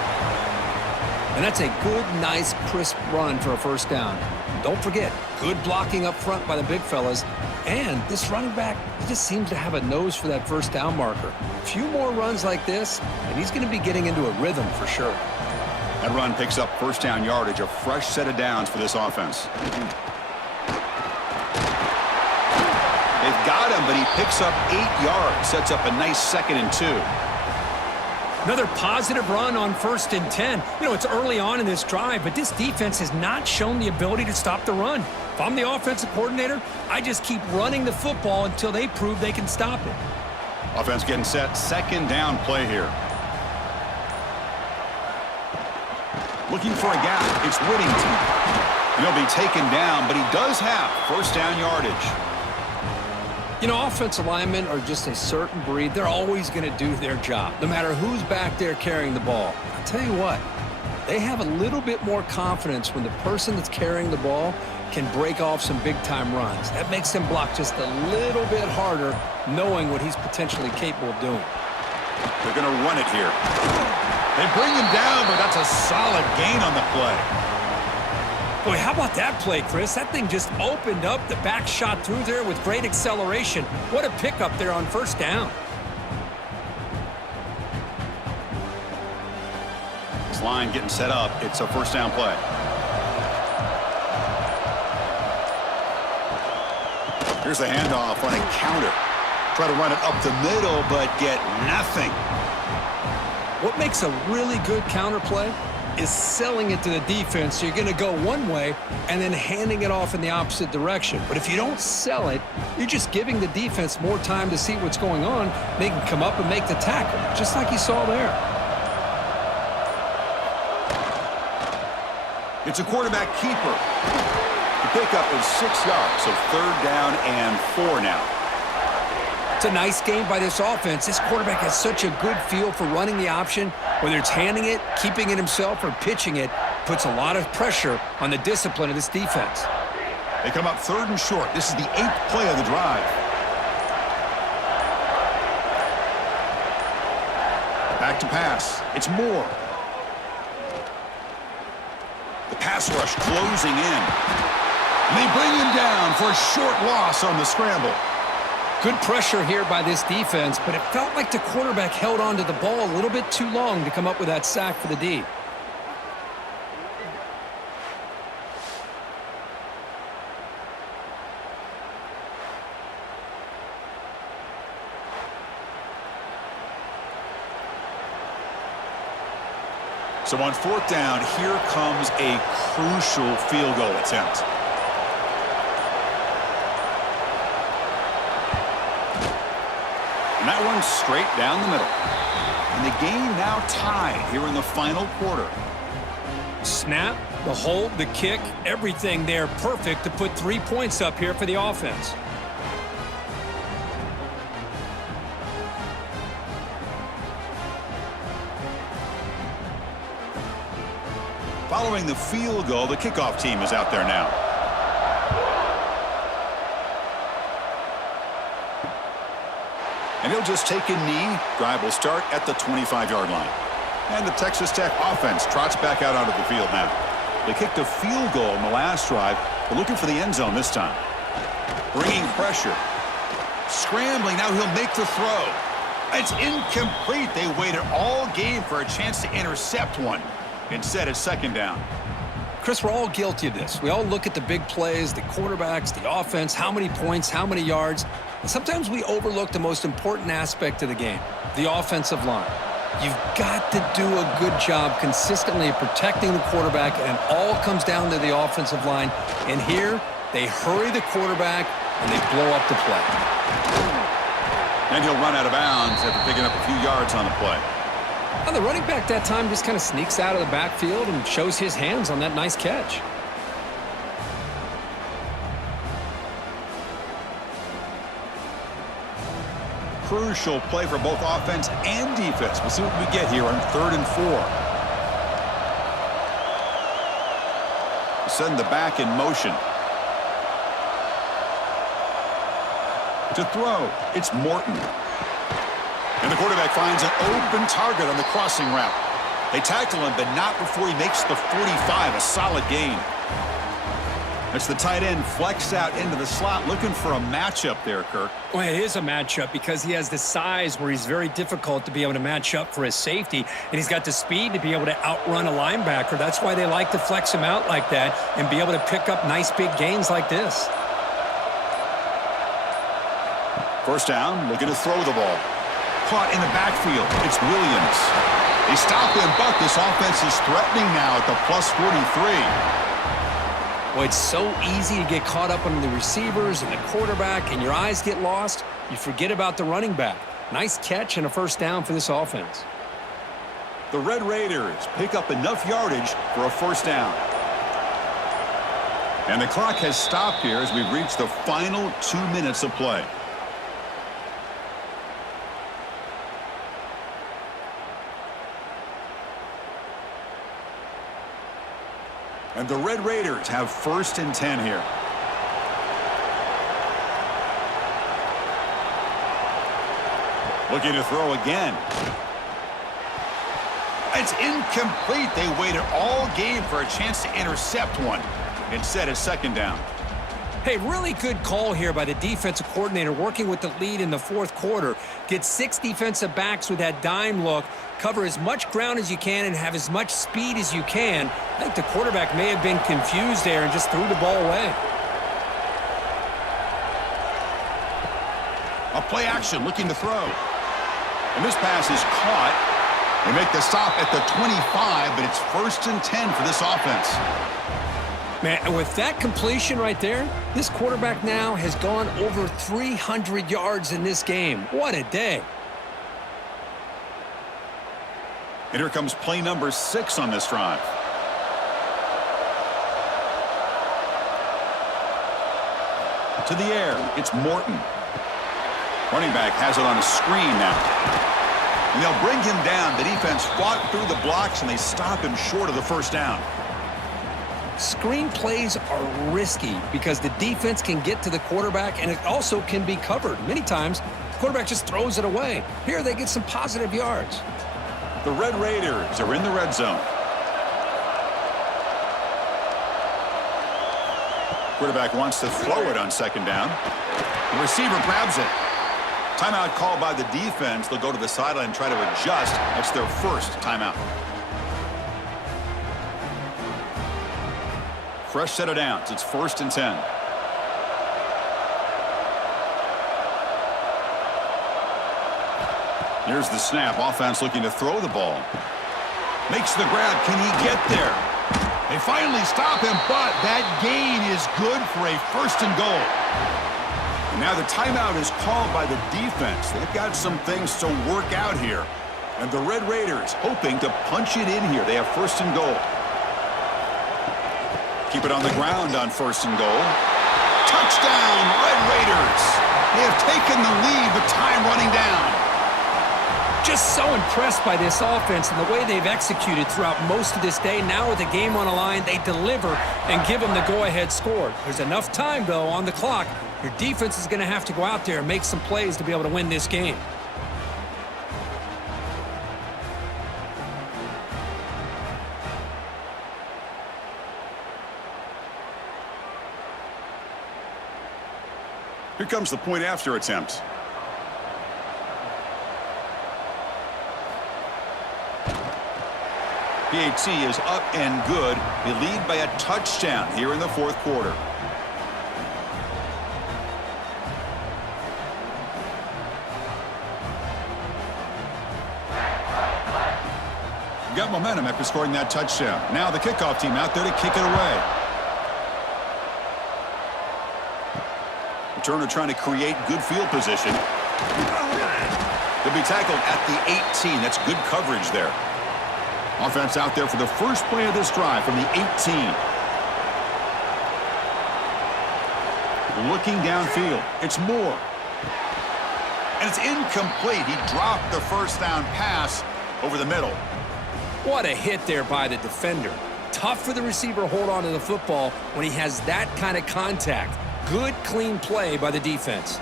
And that's a good, nice, crisp run for a 1st down. Don't forget, good blocking up front by the big fellas. And this running back just seems to have a nose for that 1st down marker. A few more runs like this, and he's going to be getting into a rhythm for sure. That run picks up 1st down yardage, a fresh set of downs for this offense. They've got him, but he picks up 8 yards, sets up a nice 2nd and 2. Another positive run on 1st and 10. You know, it's early on in this drive, but this defense has not shown the ability to stop the run. If I'm the offensive coordinator, I just keep running the football until they prove they can stop it. Offense getting set, 2nd down play here. Looking for a gap, it's Whittington. And he'll be taken down, but he does have 1st down yardage. You know, offensive linemen are just a certain breed. They're always going to do their job, no matter who's back there carrying the ball. I'll tell you what, they have a little bit more confidence when the person that's carrying the ball can break off some big-time runs. That makes them block just a little bit harder, knowing what he's potentially capable of doing. They're going to run it here. They bring him down, but that's a solid gain on the play. Boy, how about that play, Chris? That thing just opened up. The back shot through there with great acceleration. What a pickup there on 1st down. This line getting set up. It's a 1st down play. Here's the handoff on a counter. Try to run it up the middle, but get nothing. What makes a really good counter play is selling it to the defense. So you're going to go one way and then handing it off in the opposite direction. But if you don't sell it, you're just giving the defense more time to see what's going on. They can come up and make the tackle, just like you saw there. It's a quarterback keeper. The pickup is 6 yards, so 3rd down and 4 now. It's a nice game by this offense. This quarterback has such a good feel for running the option. Whether it's handing it, keeping it himself, or pitching it, puts a lot of pressure on the discipline of this defense. They come up 3rd and short. This is the 8th play of the drive. Back to pass. It's Moore. The pass rush closing in. And they bring him down for a short loss on the scramble. Good pressure here by this defense, but it felt like the quarterback held on to the ball a little bit too long to come up with that sack for the D. So on fourth down, here comes a crucial field goal attempt. And that one's straight down the middle. And the game now tied here in the final quarter. Snap, the hold, the kick, everything there perfect to put 3 points up here for the offense. Following the field goal, the kickoff team is out there now. And he'll just take a knee. Drive will start at the 25-yard line. And the Texas Tech offense trots back out onto the field now. They kicked a field goal in the last drive. They're looking for the end zone this time. Bringing pressure. Scrambling, now he'll make the throw. It's incomplete. They waited all game for a chance to intercept one. Instead, it's second down. Chris, we're all guilty of this. We all look at the big plays, the quarterbacks, the offense, how many points, how many yards. And sometimes we overlook the most important aspect of the game, the offensive line. You've got to do a good job consistently of protecting the quarterback, and it all comes down to the offensive line. And here, they hurry the quarterback, and they blow up the play. And he'll run out of bounds after picking up a few yards on the play. Now, the running back that time just kind of sneaks out of the backfield and shows his hands on that nice catch. Crucial play for both offense and defense. We'll see what we get here on 3rd and 4. Send the back in motion. To throw, it's Morton. And the quarterback finds an open target on the crossing route. They tackle him, but not before he makes the 45, a solid gain. It's the tight end flexed out into the slot, looking for a matchup there, Kirk. Well, it is a matchup because he has the size where he's very difficult to be able to match up for his safety, and he's got the speed to be able to outrun a linebacker. That's why they like to flex him out like that and be able to pick up nice big gains like this. First down, looking to throw the ball. Caught in the backfield. It's Williams. They stop him, but this offense is threatening now at the plus 43. Well, it's so easy to get caught up on the receivers and the quarterback, and your eyes get lost. You forget about the running back. Nice catch and a first down for this offense. The Red Raiders pick up enough yardage for a first down. And the clock has stopped here as we've reached the final 2 minutes of play. And the Red Raiders have 1st and 10 here. Looking to throw again. It's incomplete. They waited all game for a chance to intercept one. Instead, it's second down. Hey, really good call here by the defensive coordinator working with the lead in the 4th quarter. Get 6 defensive backs with that dime look. Cover as much ground as you can and have as much speed as you can. I think the quarterback may have been confused there and just threw the ball away. A play action looking to throw. And this pass is caught. They make the stop at the 25, but it's 1st and 10 for this offense. Man, and with that completion right there, this quarterback now has gone over 300 yards in this game. What a day. And here comes play number 6 on this drive. To the air, it's Morton. Running back has it on a screen now. And they'll bring him down. The defense fought through the blocks, and they stop him short of the first down. Screen plays are risky because the defense can get to the quarterback, and it also can be covered. Many times, the quarterback just throws it away. Here, they get some positive yards. The Red Raiders are in the red zone. Quarterback wants to throw it on second down. The receiver grabs it. Timeout called by the defense. They'll go to the sideline and try to adjust. That's their first timeout. Fresh set of downs. It's 1st and 10. Here's the snap. Offense looking to throw the ball. Makes the grab. Can he get there? They finally stop him, but that gain is good for a 1st and goal. And now the timeout is called by the defense. They've got some things to work out here. And the Red Raiders hoping to punch it in here. They have 1st and goal. Keep it on the ground on 1st and goal. Touchdown, Red Raiders. They have taken the lead with time running down. Just so impressed by this offense and the way they've executed throughout most of this day. Now with the game on the line, they deliver and give them the go-ahead score. There's enough time, though, on the clock. Your defense is going to have to go out there and make some plays to be able to win this game. Here comes the point after attempt. PAT is up and good. They lead by a touchdown here in the 4th quarter. Got momentum after scoring that touchdown. Now the kickoff team out there to kick it away. Returner trying to create good field position. They'll be tackled at the 18. That's good coverage there. Offense out there for the first play of this drive from the 18. Looking downfield. It's Moore. And it's incomplete. He dropped the 1st down pass over the middle. What a hit there by the defender. Tough for the receiver to hold on to the football when he has that kind of contact. Good, clean play by the defense.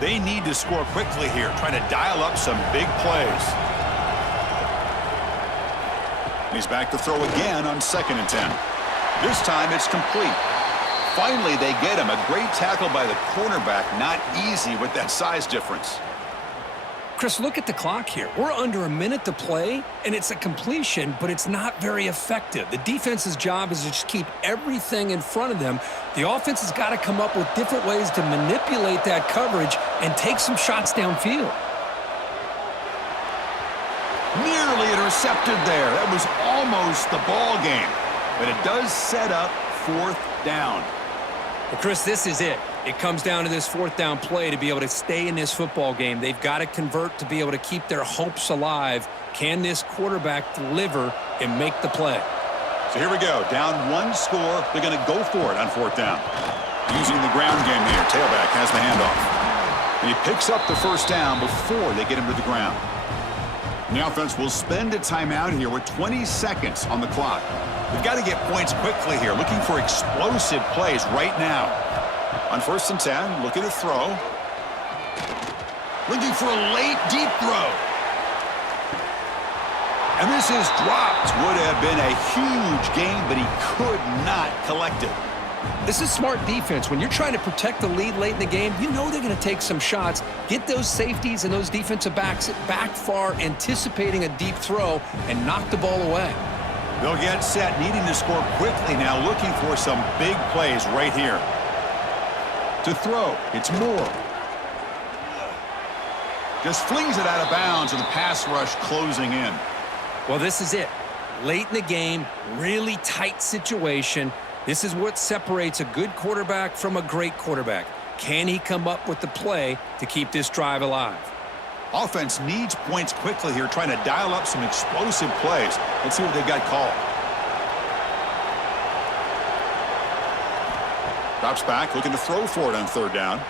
They need to score quickly here, trying to dial up some big plays. He's back to throw again on 2nd and 10. This time it's complete. Finally, they get him. A great tackle by the cornerback. Not easy with that size difference. Chris, look at the clock here. We're under a minute to play, and it's a completion, but it's not very effective. The defense's job is to just keep everything in front of them. The offense has got to come up with different ways to manipulate that coverage and take some shots downfield. Nearly intercepted there. That was almost the ball game. But it does set up 4th down. Well, Chris, this is it. It comes down to this 4th down play to be able to stay in this football game. They've got to convert to be able to keep their hopes alive. Can this quarterback deliver and make the play? So here we go. Down 1 score. They're going to go for it on 4th down. Using the ground game here. Tailback has the handoff. And he picks up the 1st down before they get him to the ground. And the offense will spend a timeout here with 20 seconds on the clock. They've got to get points quickly here, looking for explosive plays right now. On 1st and 10, looking to throw. Looking for a late, deep throw. And this is dropped. Would have been a huge gain, but he could not collect it. This is smart defense. When you're trying to protect the lead late in the game, you know they're going to take some shots, get those safeties and those defensive backs back far, anticipating a deep throw, and knock the ball away. They'll get set, needing to score quickly now, looking for some big plays right here. To throw, it's Moore. Just flings it out of bounds, and the pass rush closing in. Well, this is it. Late in the game, really tight situation. This is what separates a good quarterback from a great quarterback. Can he come up with the play to keep this drive alive? Offense needs points quickly here, trying to dial up some explosive plays. Let's see what they've got called. Drops back, looking to throw for it on 3rd down.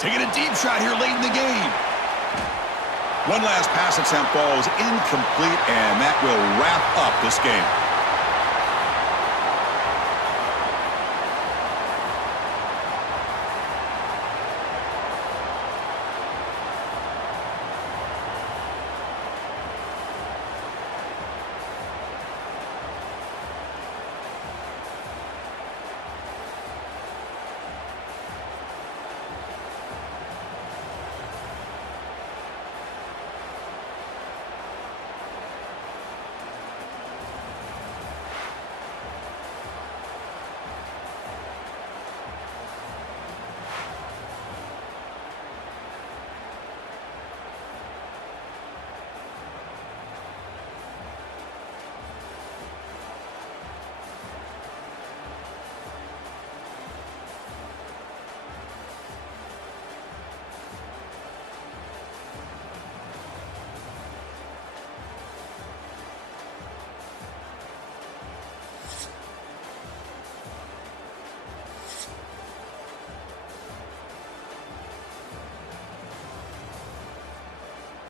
Taking a deep shot here late in the game. One last pass attempt falls incomplete, and that will wrap up this game.